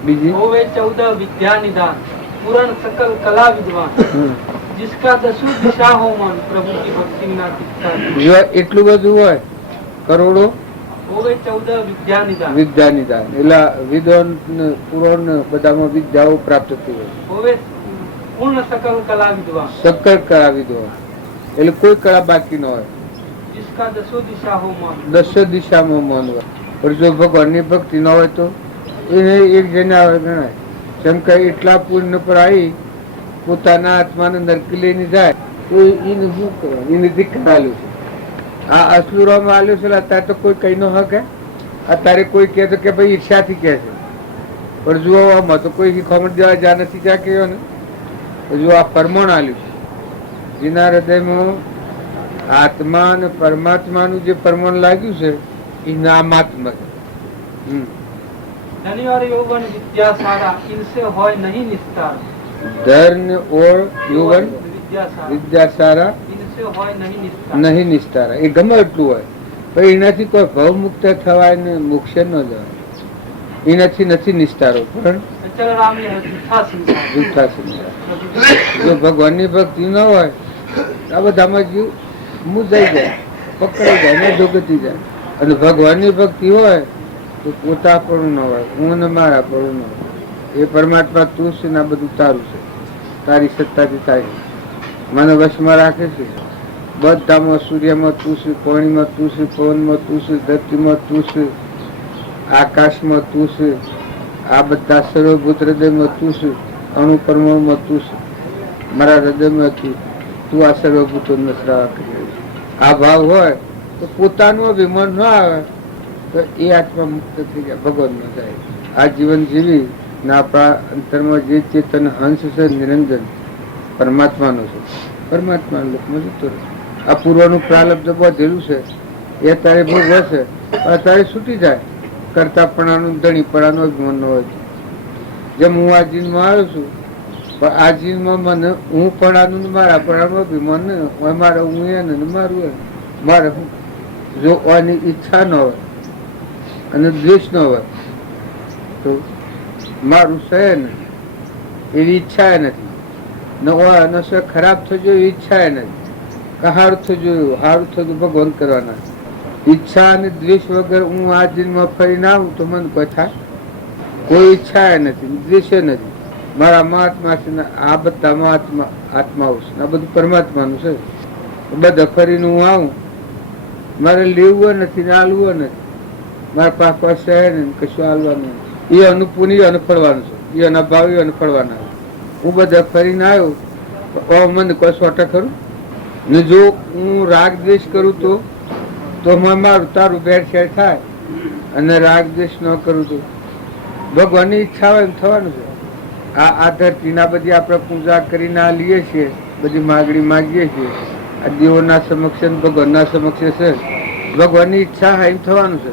બીજી होवे 14 विद्या निदान पूर्ण सकल कला विद्वान जिसका दसु दिशा हो मन प्रभु की भक्ति विना दिखता જો એટલું બધું હોય કરોડો होवे 14 विद्या निदान વિદ્યા નિદાન, એટલે વિદ્વાન પુરાણ બધામાં વિદ્યાઓ પ્રાપ્ત થઈ હોય. होवे पूर्ण सकल कला विद्वान સક્કર કળા વિદ્વાન એટલે કોઈ કળા બાકી ન હોય. जिसका दसो दिशा हो मन દસ દિશામાં મન હોય. પણ જો ભગવાનની ભક્તિ ન હોય તો એને એક જણા ગણાય. જેમ કે એટલા પુણ્ય પર આવી પોતાના આત્માને નરકી લઈને જાય તો એને શું કરવાનું? એને ધિક્કાર આલ્યું છે. આ અસલુરામાં આલ્યું છે. અત્યારે તો કોઈ કઈ ન હકે. અત્યારે કોઈ કહે તો કે ભાઈ ઈર્ષાથી કહે છે, પણ જુઓ આમાં તો કોઈ ખમણ દેવા જા નથી જ્યાં કહ્યો ને. જો આ પરમાણ આલ્યું છે, જેના હૃદયમાં આત્મા અને પરમાત્માનું જે પરમાણ લાગ્યું છે એ નામાત્મક. धनी और यौवन विद्या सारा इनसे होय नहीं निस्तार ધર્મ ઓર યુવન विद्या सारा વિદ્યા સારા इनसे होय नहीं निस्तार નહીં નિસ્તારા. એ ગમે એટલું હોય પણ એનાથી કોઈ ભવ મુક્ત થવાય ને મોક્ષે ન જવાય. એનાથી નથી નિસ્તારો, પણ अचल राम ये जूठा संसार જૂઠા સંસાર. જો ભગવાનની ભક્તિ ન હોય આ બધામાં જીવ મુંજાઈ જાય, પકડાઈ જાય ને ધોગતી જાય. અને ભગવાનની ભક્તિ હોય તો પોતા પણ ન હોય, હું ને મારા પણ ન હોય. એ પરમાત્મા તું છે ને આ બધું તારું છે, તારી સત્તાથી થાય. મને વશમાં રાખે છે. બધામાં સૂર્યમાં તું છે, પાણીમાં તું છે, પવનમાં તું છે, ધરતીમાં તું છે, આકાશમાં તું છે, આ બધા સર્વભૂત હૃદયમાં તું છે, અણુ પરમાણુમાં તું છે, મારા હૃદયમાં તું આ સર્વભૂતો નસરાવા કરી રહ્યું છે. આ ભાવ હોય તો પોતાનું અભિમાન ન આવે તો એ આત્મા મુક્ત થઈ જાય, ભગવાનમાં જાય. આ જીવન જીવી ને આપણા અંતરમાં જે ચેતન હંસ છે નિરંજન પરમાત્માનો છે, પરમાત્માના લોકમાં જતો રહે. આ પૂર્વનું પ્રાલબ્ધ બધેલું છે એ અત્યારે ભોગવે છે, અત્યારે છૂટી જાય. કરતાપણાનું ધણીપણાનું અભિમાન ન હોય. જેમ હું આ જીવનમાં આવ્યો છું પણ આ જીવનમાં મને હું પણાનું ને મારા પણાનું અભિમાન ને હોય મારે હું એને ને મારું એને મારે હું જો આની ઈચ્છા ન હોય અને દ્વેષ ન હોય તો મારું સહે ને એવી ઈચ્છા એ નથી ન હોય અને સ ખરાબ થજો એવી ઈચ્છા એ નથી કે સારું થયું ભગવાન કરવાના ઈચ્છા અને દ્વેષ વગર હું આ જીવનમાં ફરીને આવું તો મને કોઈ થાય કોઈ ઈચ્છા એ નથી દ્વેષ નથી મારા મહાત્મા છે ને આ બધા મહાત્મા આત્માઓ છે આ બધું પરમાત્માનું છે બધા ફરીને હું આવું મારે લેવું નથી ને હાલવું નથી મારા પાસે પાસે ને કશું હાલવાનું એ અનુપૂન એ અનુફળવાનું છે એ અનભાવ એ અનુફળવાના હું બધા ફરીને આવ્યો મને કોઈ સોટા ખરું ને જો હું રાગ દ્વેષ કરું તો મારું તારું ભેળસેળ થાય અને રાગ દ્વેષ ન કરું તો ભગવાનની ઈચ્છા હોય એમ થવાનું છે આ ધરતીના બધી આપણે પૂજા કરીને આ લઈએ છીએ બધી માગણી માગીએ છીએ આ દેવોના સમક્ષ ભગવાનના સમક્ષ છે ભગવાનની ઈચ્છા હોય એમ થવાનું છે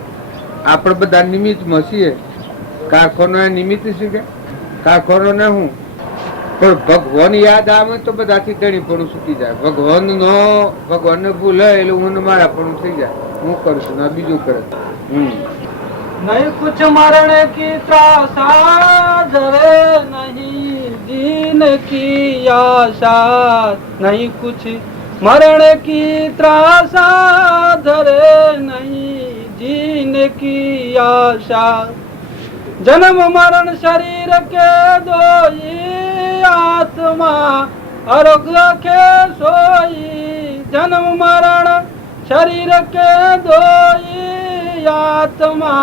આપણે બધા નિમિત્તમાં છીએ કારખાનો નિમિત્ત શું કે કારખાનો ને હું પણ ભગવાન યાદ આવે તો બધાથી ધણી પણ છૂટી જાય ભગવાનને ભૂલ હોય એટલે હું મારા પણ થઈ જાય હું કરશું ના બીજું કરે नहीं कुछ मरण की त्रासा धरे नहीं जीने की आशा नहीं कुछ मरण की त्रासा धरे नहीं जीने की आशा जन्म मरण शरीर के दोई आत्मा आरोग्य के सोई जन्म मरण शरीर के दोई आत्मा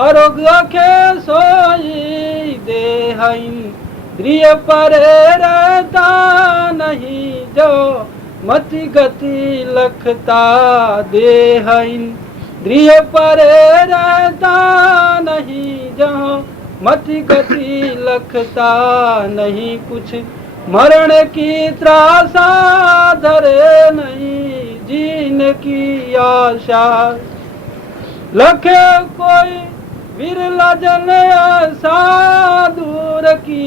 आरोग्य के सोई देह इंद्रिय पर रहता नहीं जो मति गति लखता देह इंद्रिय पर रहता नहीं जो मति गति लखता नहीं कुछ मरण की त्रासा धरे नहीं जीने की आशा लखे कोई विरला जन ऐसा दूर की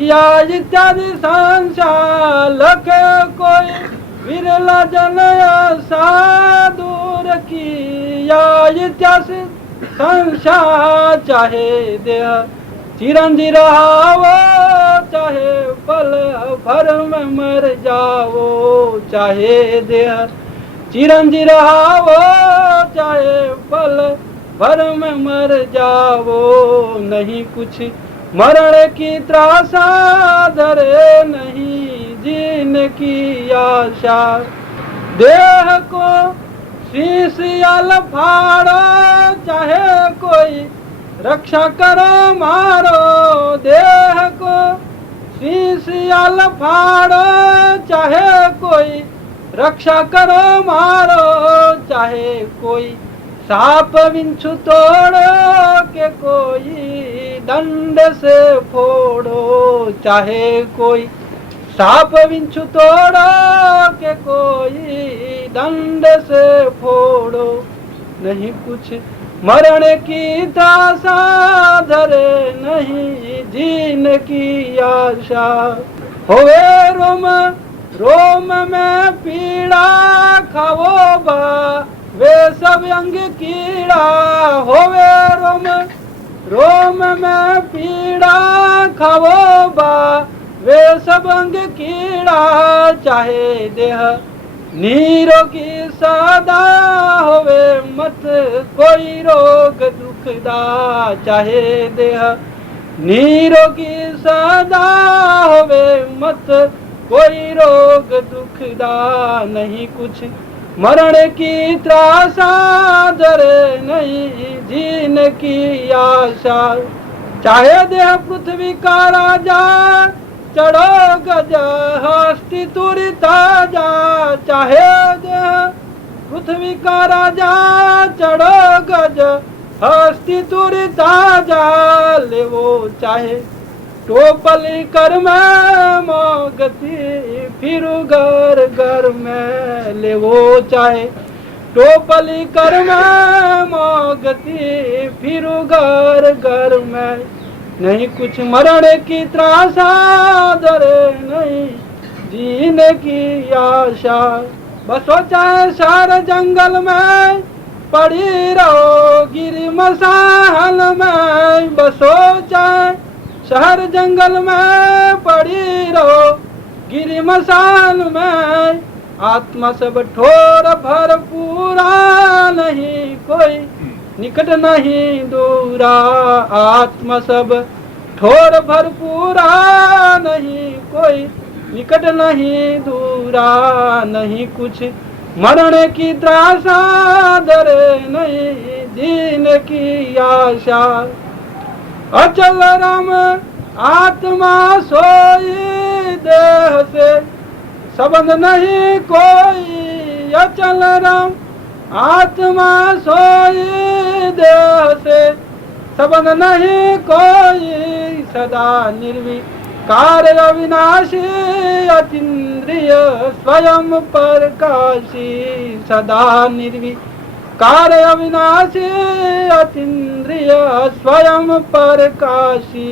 या इत्यादि संसार लखे कोई विरला जन ऐसा दूर की या इत्यादि संसार चाहे देह चिरंजी रहाओ चाहे पल भर में मर जाओ चाहे देह चिरंजी रहाओ चाहे पल भर में मर जाओ नहीं कुछ मरण की त्रासा धरे नहीं जीने की आशा देह को शीशियाल फाड़ो चाहे कोई रक्षा करो मारो देह को शीशियाल फाड़ो चाहे कोई रक्षा करो मारो चाहे कोई साप विंछु तोड़ो के कोई दंड से फोड़ो चाहे कोई साप विंछु तोड़ो के कोई दंड से फोड़ो नहीं कुछ मरण की त्रासा धरे नहीं जीने की आशा होवे रोम रोम में पीड़ा खाओ बा वे सब अंग कीड़ा होवे रोम रोम में पीड़ा खाओ बा वे सब अंग कीड़ा चाहे देह निरोगी सदा होवे मत कोई रोग दुखदा चाहे देह निरोगी सदा होवे मत कोई रोग दुखदा नहीं कुछ मरण की त्रासा धरे नहीं जीने की आशा चाहे देह पृथ्वी का राजा चढ़ो गज हस्ती तुरी ताजा चाहे देह पृथ्वी का राजा चढ़ो गज हस्ती तुरी ताजा ले वो चाहे टोपली कर में मोगती फिर घर घर में ले वो चाहे टोपली कर में मोगती फिर घर घर में नहीं कुछ मरण की त्रासा, डरे नहीं जीने की आशा। बसो चाहे शहर जंगल में, पड़ी रहो गिरी मसाहल में। बसो चाहे शहर जंगल में, पड़ी रहो गिरी मसाल में। आत्मा सब ठोर भरपूरा, नहीं कोई निकट नहीं दूरा। आत्मा सब ठोर भरपूरा, नहीं कोई निकट नहीं दूरा। नहीं कुछ मरने की त्रासा, डरे नहीं जीने की आशा। अचल राम आत्मा सोई, देह से संबंध नहीं कोई। अचल राम आत्मा सोई, देह से संबंध नहीं कोई। सदा निर्विकार अविनाशी, अतीन्द्रिय स्वयं प्रकाशी। सदा निर्विकार अविनाशी, अतीन्द्रिय स्वयं प्रकाशी।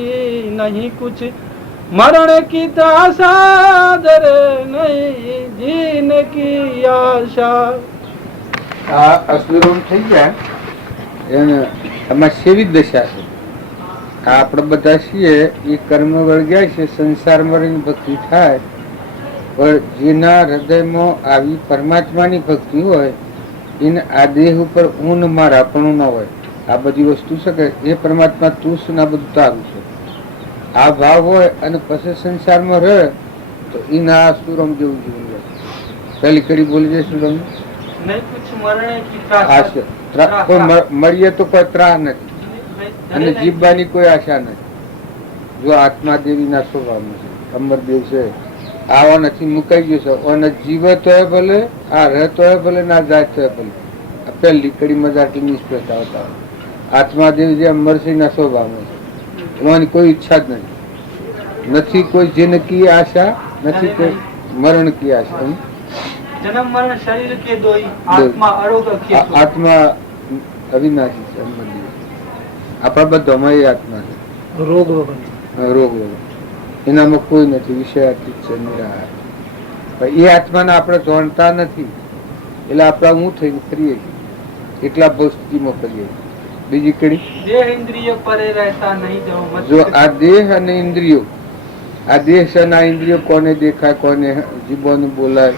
नहीं कुछ मरण की त्रासा, डरे नहीं जीने की आशा। આ અસુરોમ થઈ ગયા એને આમાં સેવી દશા છે. આ આપણે બધા છીએ એ કર્મ વળગ્યા છે, સંસારમાં રહીને ભક્તિ થાય, પણ જેના હૃદયમાં આવી પરમાત્માની ભક્તિ હોય એને આ દેહ ઉપર ઊન મારાપણું ન હોય. આ બધી વસ્તુ છે કે એ પરમાત્મા તું છે ને આ બધું તારું છે, આ ભાવ હોય અને પછી સંસારમાં રહે તો એના અસુરોમ જેવું જીવન રહે. પહેલી કડી બોલી જાય સુરમ नहीं कुछ मरने की આશા કોઈ મળીએ તો કોઈ ત્રાસ નથી અને જીવવાની કોઈ આશા નથી. જો આત્માદેવીના સ્વભાવમાં છે, અમરદેવ છે, આવા નથી મુકાઈ ગયો છે. અને જીવત હોય ભલે, આ રહેતો હોય ભલે, ના જાત હોય ભલે. આ પહેલી કડીમાં જ આટલી નિષ્ફળતા આવતા હોય. આત્માદેવ જે અમર છે એના સ્વભાવમાં છે, એમાંની કોઈ ઈચ્છા જ નથી. નથી કોઈ જન્મ की आशा, નથી કોઈ મરણ की आशा. जन्म मरण शरीर के दो ही, आत्मा अरोग के सो। આત્મા અવિનાશી છે. આપણા બધામાં એ આત્મા છે, રોગ વગર રોગ વગર. એનામાં કોઈ નથી, વિષયાતીત છે, નિરાહાર. પણ એ આત્માને આપણે જાણતા નથી એટલે આપણા હું થઈને ફરીએ છીએ, એટલા ભૌતિકમાં ફરીએ. બીજી કડી, देह इंद्रिय परे रहता नहीं जो मत। જો આ દેહ અને ઇન્દ્રિયો, આ દેહ છે અને આ ઇન્દ્રિયો કોને દેખાય, કોને જીભોને બોલાય,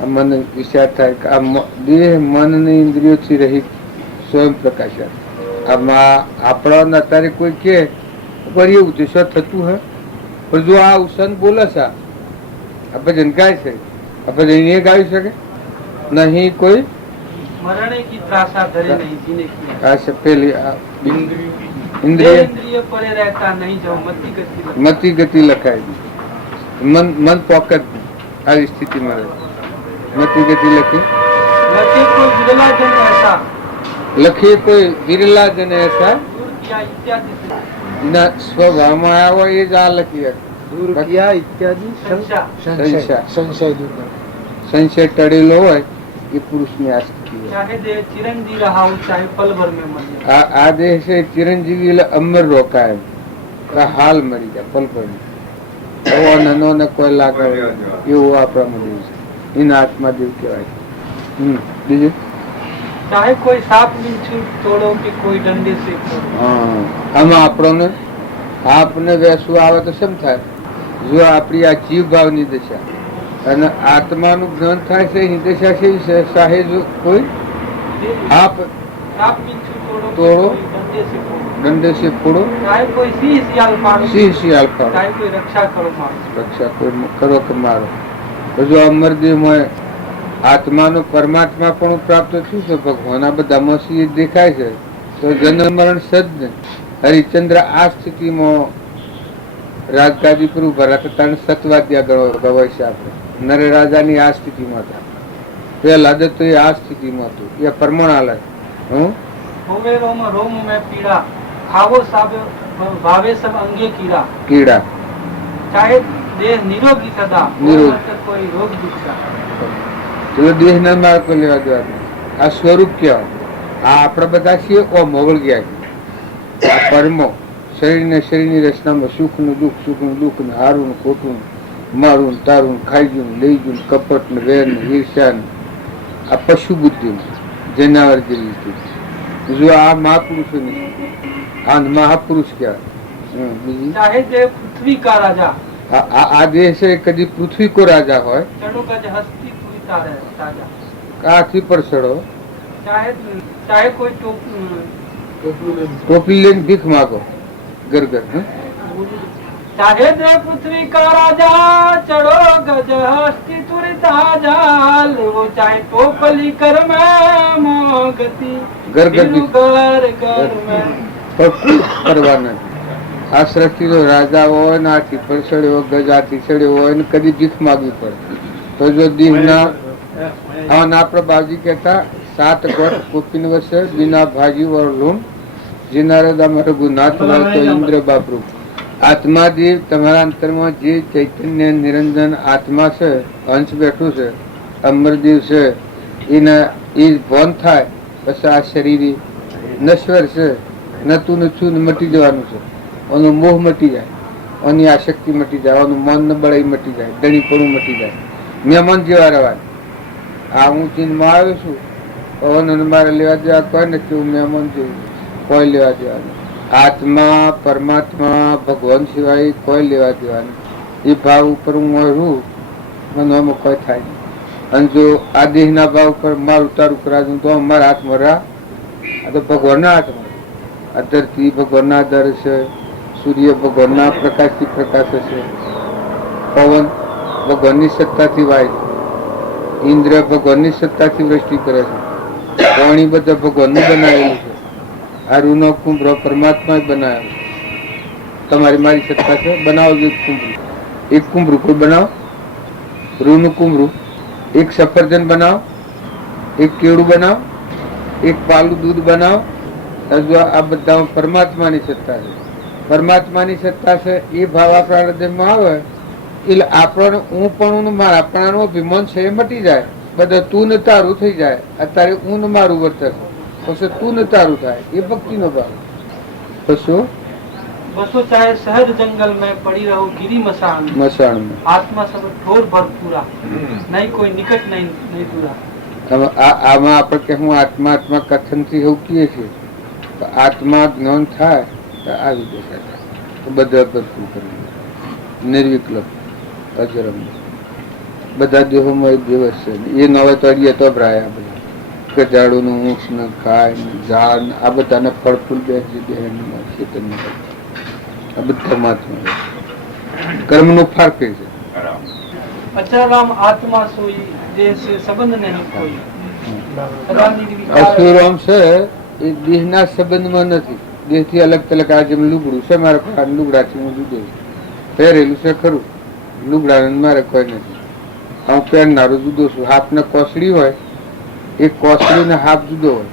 આ મન વિચાર થાય કે આ દેહ મન ને ઇન્દ્રિયોથી રહિત સ્વયં પ્રકાશ. આમાં આપણા અત્યારે કોઈ કે પણ એવું તો શું થતું હે, પણ જો આ ઉસન બોલે છે, આ ભજન ગાય છે, આ ભજન એ ગાવી શકે નહીં કોઈ. मरने की त्रासा, डरे नहीं जीने की आशा। આ છે પેલી देह ઇન્દ્રિય इंद्रिय परे रहता नहीं जो मति गति। મતિ ગતિ લખાય. મન મન પોકેટ આવી સ્થિતિમાં રહે. મતિ ગતિ લખી लखे कोई विरला जन ऐसा, લખીએ કોઈ વિરલા જન એસા दूर किया इत्यादि से। એના સ્વભાવમાં આવ્યો એ જ આ લખીએ. દૂર કિયા ઇત્યાદि संशय સંશય. સંશય દૂર કરે. સંશય ટળેલો હોય એ પુરુષની આ સ્થિતિ હોય. चाहे देह चिरंजी रहा हो, चाहे पल भर में मर जाए। આ દેહ છે ચિરંજીવી એટલે અમર રોકાય, હાલ મરી જાય પલ પર. એવો નાનો ને કોઈ લાગે એવું આપણામાં દેવ છે, એના આત્મા દેવ કહેવાય. બીજું चाहे कोई सांप बिच्छू तोड़ो कि कोई डंडे से तोड़ो। આમાં આપણને આપને વેસવું આવે તો શેમ થાય? જો આપણી આ જીવ ભાવની દશા અને આત્માનું જ્ઞાન થાય છે એની દશા કેવી છે? ચાહે જો કોઈ આપ सांप बिच्छू तोड़ो कि तोड़ो। कोई डंडे से फोड़ो। દંડે સે ફોડો, चाहे कोई सिंह सियाल फाड़ो, સિંહ શિયાળ ફાડો, चाहे कोई रक्षा करो मारो। રક્ષા કોઈ કરો કે મારો. તો જો અમરદેવમાં આત્માનું પરમાત્મા પણ પ્રાપ્ત થયું છે, ભગવાન આ બધામાં સિંહ દેખાય છે, તો જન્મ મરણ સદ ને હરિચંદ્ર આ સ્થિતિમાં રાજગાદી પર ઉભા રાખતા સતવાદ્યા ગવાય છે. આપણે નરે રાજાની આ સ્થિતિમાં હતા, પેલા તો એ આ સ્થિતિમાં હતું, એ પરમાણાલય. होवे रोम रोम में पीड़ा, खावो साबे भावे सब अंगे कीड़ा। કીડા चाहे देह निरोगी सदा, निरोगी। हो मत कोई रोग दुखता। ચલો દેહ ના માર્કો લેવા દેવા. આ સ્વરૂપ કહેવાય. આ આપણે બધા છીએ ઓ મોગલ ગયા છે. આ પરમો શરીરને શરીરની રચનામાં સુખનું દુઃખ ને હારું ને ખોટું, મારું ને તારું, ખાઈ ગયું લઈ ગયું, કપટ ને વેર ને ઈર્ષ્યા ને આ પશુ બુદ્ધિ જનાવર જેવી રીતે. જો આ મહાપુરુષો નથી, આ મહાપુરુષ કહેવાય. બીજી चाहे देव पृथ्वी का राजा, આ દેહ છે કદી પૃથ્વી કો રાજા હોય, चढ़ो गज हस्ती पूरी तारे ताजा, કાથી પર ચડો, चाहे कोई ટોપી લઈને ભીખ માગો ઘર ઘર. चाहे देव पृथ्वी का राजा, चढ़ो गज हस्ती तुरी ताजा, वो चाहे टोपली कर में मोगती, घर घर दिलु घर घर में. પણ કરવા નથી. આ સૃષ્ટિનો રાજા હોય ને આથી પર ચડ્યો, ગજ આથી ચડ્યો હોય ને કદી ભીખ માગવી પડે. તો જો દીહના આપણા બાજી કહેતા 7 ગોટ કોપીન વસે બિના ભાજી ઓર લૂમ જીનારદા રઘુનાથ હોય તો ઇન્દ્ર બાપરૂપ. આત્માજી તમારા અંતરમાં જે ચૈતન્ય નિરંજન આત્મા છે, અંશ બેઠું છે, અમરજીવ છે, એને એ ભોન થાય પછી આ શરીર નશ્વર છે, નતું ને છું મટી જવાનું છે. એનો મોહ મટી જાય, એની આશક્તિ મટી જાય, એનું મન ને બળાઈ મટી જાય, દણીપણું મટી જાય, મહેમાન જેવા રહેવાય. આ હું ચીનમાં આવ્યો છું, પવન મારે લેવા દેવા કોઈ નથી, હું મહેમાન જેવું, કોઈ લેવા દેવાનું. આત્મા પરમાત્મા ભગવાન સિવાય કોઈ લેવા દેવાનું. એ ભાવ ઉપર હું રહું, મને એમાં કોઈ થાય નહીં. અને જો આ દેહના ભાવ ઉપર મારું તારું કરા દઉં તો મારા હાથમાં રાહ. આ તો ભગવાનના હાથમાં. આ ધરતી ભગવાનના આધારે છે, સૂર્ય ભગવાનના પ્રકાશથી પ્રકાશ છે, પવન ભગવાનની સત્તાથી વાય છે, ઇન્દ્ર ભગવાનની સત્તાથી વૃષ્ટિ કરે છે, પાણી બધા ભગવાનનું બનાવેલું છે. આ રૂનો કુંભરો પરમાત્મા બનાવ્યો. તમારી મારી સત્તા છે, બનાવો એક કુંભરું. એક કુંભરું કોઈ બનાવો, રૂનું કુંભરું. એક સફરજન બનાવો, એક કેળું બનાવો, એક પાલું દૂધ બનાવો. આ બધા પરમાત્માની સત્તા છે. પરમાત્માની સત્તા છે એ ભાવ આપણા હૃદયમાં આવે એટલે આપણને હું પણ મારા આપણાનો અભિમાન છે એ મટી જાય. બધા તું ને તારું થઈ જાય. અત્યારે હું ને મારું વર્તન, પછી તું ને તારું થાય. એ ભક્તિનો ભાવ. પછી बसो चाहे सहज जंगल में पड़ी रहो गिरी मसान में, મસાણ માં आत्मा सब ठोर भरपूरा, नहीं कोई निकट नहीं नहीं दूरा. આમાં આપણે કે હું આત્મા આત્મા કથન થી એવું કહીએ છીએ. આત્મા જ્ઞાન થાય તો આવી જશે. બધા ભરપૂર કરી નિર્વિકલ્પ અજરમ બધા દેહોમાં એક દિવસ છે. એ નવા તળિયે તો ભરાયા બધા ગજાડું નું ઊંચ ને ખાય ને ઝાડ આ બધાને ફળ ફૂલ ખેતર આ બધા મહાત્મા કર્મ નું ફારકે છે. अचराम आत्मा सोई देह से संबंध नहीं कोई. सदा निर्विकार અસુરામ છે એ દેહના સંબંધમાં નથી. દેહ થી અલગ તલક આ જેમ લુગડું છે મારે લુગડાથી હું જુદો પહેરેલું છે ખરું, લુગડા મારે કોઈ નથી. હું પહેરનારો જુદો છું. હાથ ને કોસડી હોય એ કોસડી ને હાથ જુદો હોય.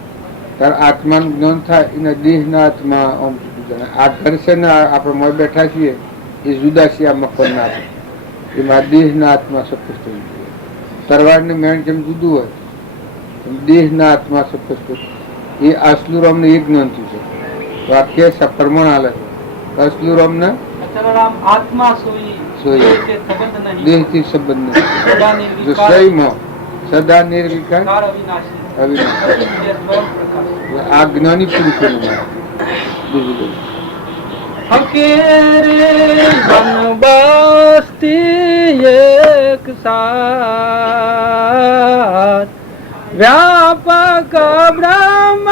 ત્યારે આત્માનું જ્ઞાન થાય એના દેહ ના આત્મા આમ જુદા. આ ઘર છે ને આપણે મોં બેઠા છીએ એ જુદા છે. આ મકાન ના એમાં દેહ ના આત્મા સપોષ થયું. તરવાર ને મેણ જેમ જુદું હોય દેહ ના આત્મા સપોષ એ અસલુરામ ને એક જ્ઞાન થયું છે. વાક્ય સફરમણ હાલે છે. અસલુરામ ને अचराम आत्मा सोई सोई. देह से संबंध नहीं દેહ થી સંબંધ નથી. सदा જો निर्विकार સહીમાં સદા નિર્વિકાર अविनाशी અવિનાશી. अचिंत्य स्वयं प्रकाश. આ જ્ઞાની પુરુષોનું નામ. બીજું બધું हकेरे बन बस्ती एक साथ, व्यापक ब्रह्म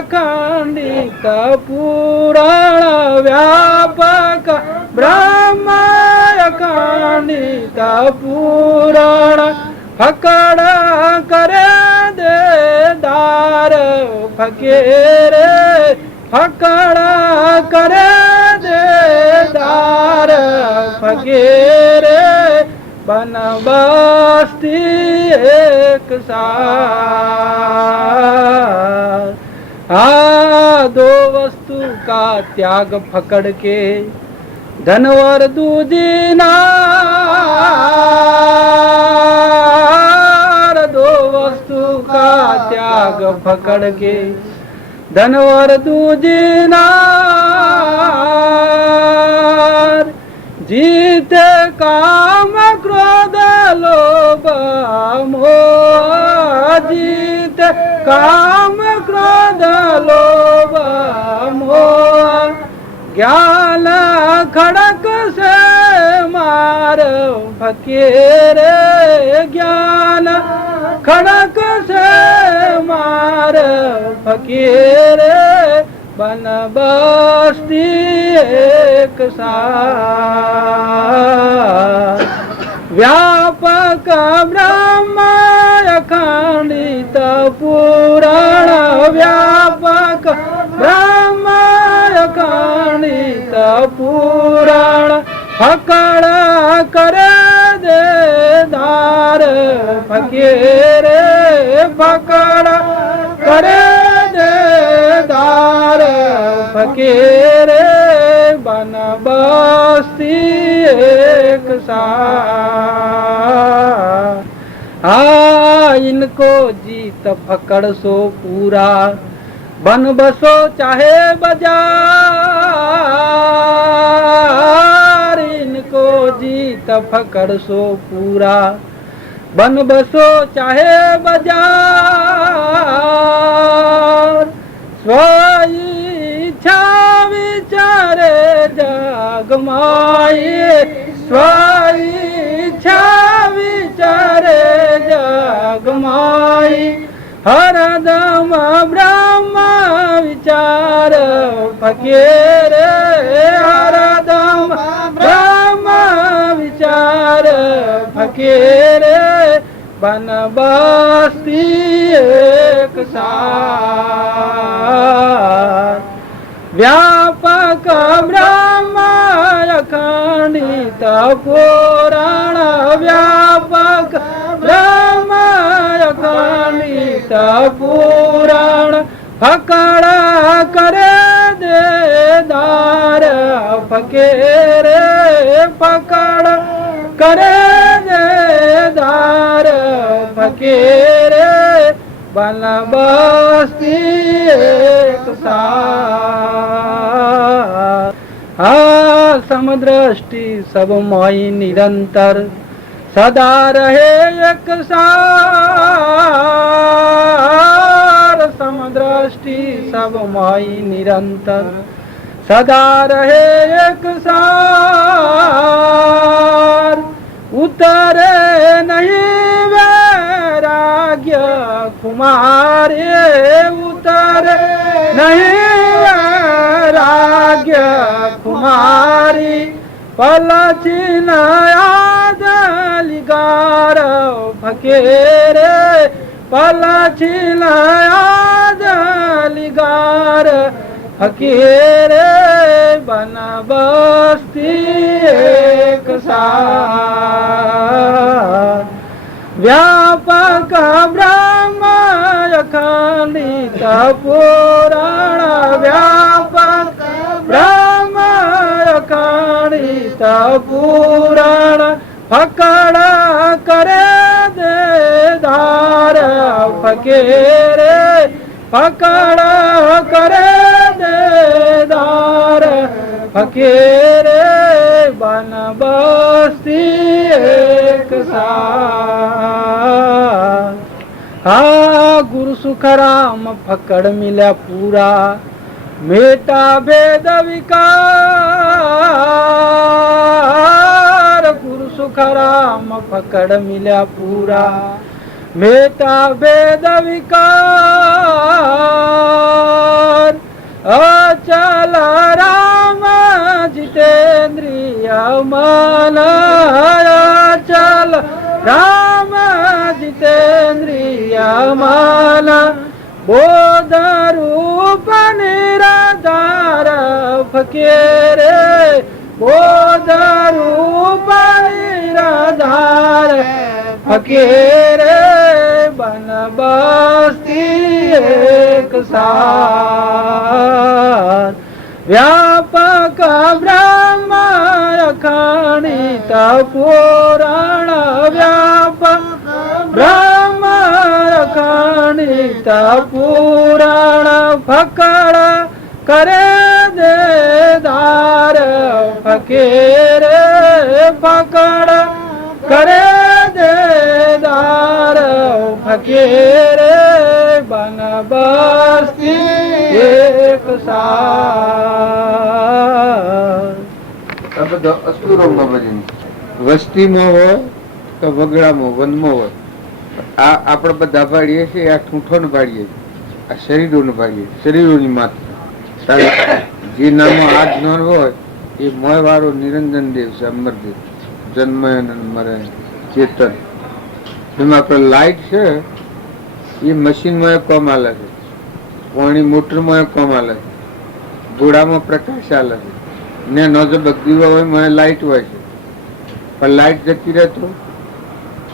अखंडित पुराण, व्यापक ब्रह्म अखंडित पुराण, फकड़ करे दे दार फकेरे, फकड़ करे दे दार फकेरे, बन बस्ती एक साथ. दो वस्तु का त्याग पकड़ के धनवर दूजी नार, दो वस्तु का त्याग पकड़ के धनवर दूजी नार, जीते काम क्रोध लोभ मोह, जीते काम क्रोध लोभ मोह, ज्ञान खड़क से मार फकीर, ज्ञान खड़क से मार फकीर, बन बस्ती एक साथ, व्यापक ब्रह्म अखंडित पुराण, व्यापक ब्रह्म अखंडित पुराण, फकड़ करे दे दार फकीर, फकड़ करे दे दार फकीर, बन बस्ती एक साथ। इनको जीत फकड़ सो पूरा, बन बसो चाहे बाजार, इनको जीत फकड़ सो पूरा, बन बसो चाहे बाजार, स्व इच्छा विचारे जग माये, स्व इच्छा विचारे जग माई, हरदम ब्रह्म विचार फकीर, हरदम ब्रह्म विचार फकीर, बन बस्ती एक साथ, व्यापक ब्रह्म अखंडित पुराण, व्यापक ब्रह्म अखंडित पुराण, फकड़ करे दे दार फकीर, फकड़ करे दे दार फकीर, बन बस्ती एक साथ। समदृष्टि सब मोई निरंतर, सदा रहे एक सार, समदृष्टि सब मोई निरंतर, सदा रहे एक सार, उतरे नहीं वैराग्य कुमारे, उतरे नहीं वैराग्य कुमारी, पलचिन आदलिगार फकीर, पलचिन आदलिगार फकीर, बन बस्ती एक साथ, व्यापक ब्रह्म अखंडित पुराण, व्यापक ब्रह्म अखंडित पुराण, फकड़ करे दे दार फकीर, फकड़ करे दे दार फकीर, बन बस्ती एक साथ। गुरु सुखराम फकड़ मिला पूरा, मेटा भेद विकार, गुरु सुखराम फकड़ मिला पूरा, मेटा भेद विकार, अचल राम जितेंद्रिय मन, अचल राम जितेंद्रिय मन, बोध रूप निराधार फकीर, बोध रूप निराधार फकीर, बन बस्ती एक साथ, व्यापक ब्रह्म अखंडित पुराण, व्यापक ब्रह्म अखंडित पुराण, फकड़ करे दे दार फकीर। ફકીર પકડ કરે દેદાર ફકીર બન બસ્તી એક સાથ. આ બધા અસુરોમાં ભજન વસ્તીમાં હોય કે વગડામાં વનમાં હોય. આ આપણે બધા પાડીએ છીએ, આ ઠૂંઠોને પાડીએ છીએ, આ શરીરોને પાડીએ, શરીરોની માત્ર જે નામો આ જ્ઞાન હોય એ મોય વાળો નિરંજન દેવ છે, અમરદેવ, જન્મ મરે ચેતન. એમાં આપણે લાઈટ છે એ મશીનમાં કોમ આલે છે, પાણી મોટરમાં કોમ આલે છે, ઘોડામાં પ્રકાશ આલે છે ને નજબક દીવા હોય મને લાઈટ હોય છે. પણ લાઈટ જતી રહે તો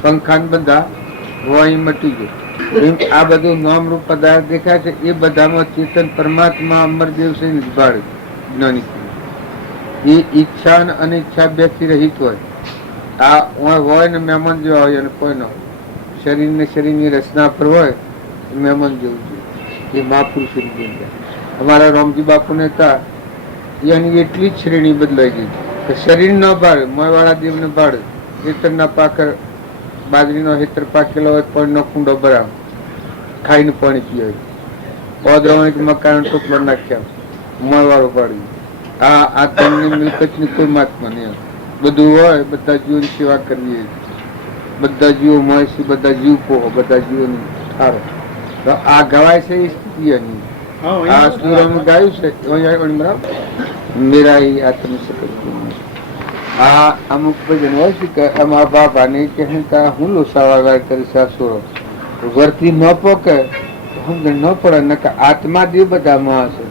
પંખાન બધા હોય મટી ગયું. આ બધું નામ રૂપ પદાર્થ દેખાય છે એ બધામાં ચેતન પરમાત્મા અમરદેવ છે નિભાડે જ્ઞાની. એ ઈચ્છા અને અનિચ્છા બે થી રહિત હોય. આ હોય ને મહેમાન જેવા હોય અને કોઈ ન હોય. શરીર ને શરીરની રચના પર હોય મહેમાન જેવું છે. એ મહાપુરુષ અમારા રામજી બાપુ ને હતા એની એટલી જ શ્રેણી બદલાઈ ગઈ કે શરીર ન ભાડે મોયવાળા દેવ ને ભાડે હેતર ના પાકર બાજરીનો હેતર પાકેલો હોય પણ નો કુંડો ભરાવે ખાઈને પાણી પીવે ઓદરવાણી મકાન ટુકડો નાખ્યા મોયવાળો પાડી. આ તેમની મિલકત ની કોઈ મહાત્મા નહીં. બધું હોય બધા જીવોની સેવા કરવી, બધા જીવો મોય છે, બધા જીવ પોહો, બધા જીવોની સારો. તો આ ગવાય છે એ સ્થિતિ એની. આ સુરમાં ગાયું છે મેરા આત્મ આ અમુક ભજન હોય છે કે અમારા બાપા ને કે હું લોસાવા કરી સાસુરો વર્તી ન પોકે સમજણ ન પડે ને કે આત્મા દેવ બધામાં હશે.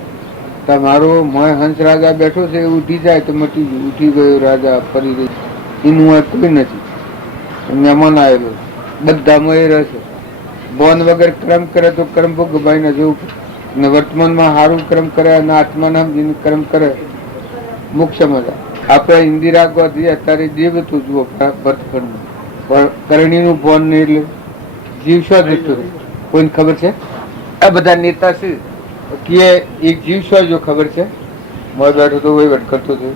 તમારો મોય હંસ રાજા બેઠો છે ઉઠી જાય તો મટી ગયું, ઉઠી ગયો રાજા ફરી ગઈ એનું હોય કોઈ નથી. મહેમાન આવેલો બધામાં એ રહેશે. બોન વગર કર્મ કરે તો કર્મ ભોગભાઈ ને જવું ને વર્તમાનમાં સારું કર્મ કરે અને આત્માના સમજીને કર્મ કરે મોક્ષમાં જાય. આપણે ઇન્દિરા ગાંધી અત્યારે દેવ હતું જુઓ ભરતખંડનું, પણ કરણીનું બોન નહીં એટલે જીવશો જતું કોઈને ખબર છે? આ બધા નેતા છે કે એક જીવશો જો ખબર છે મોય બેઠો તો વહીવટ કરતો હતો.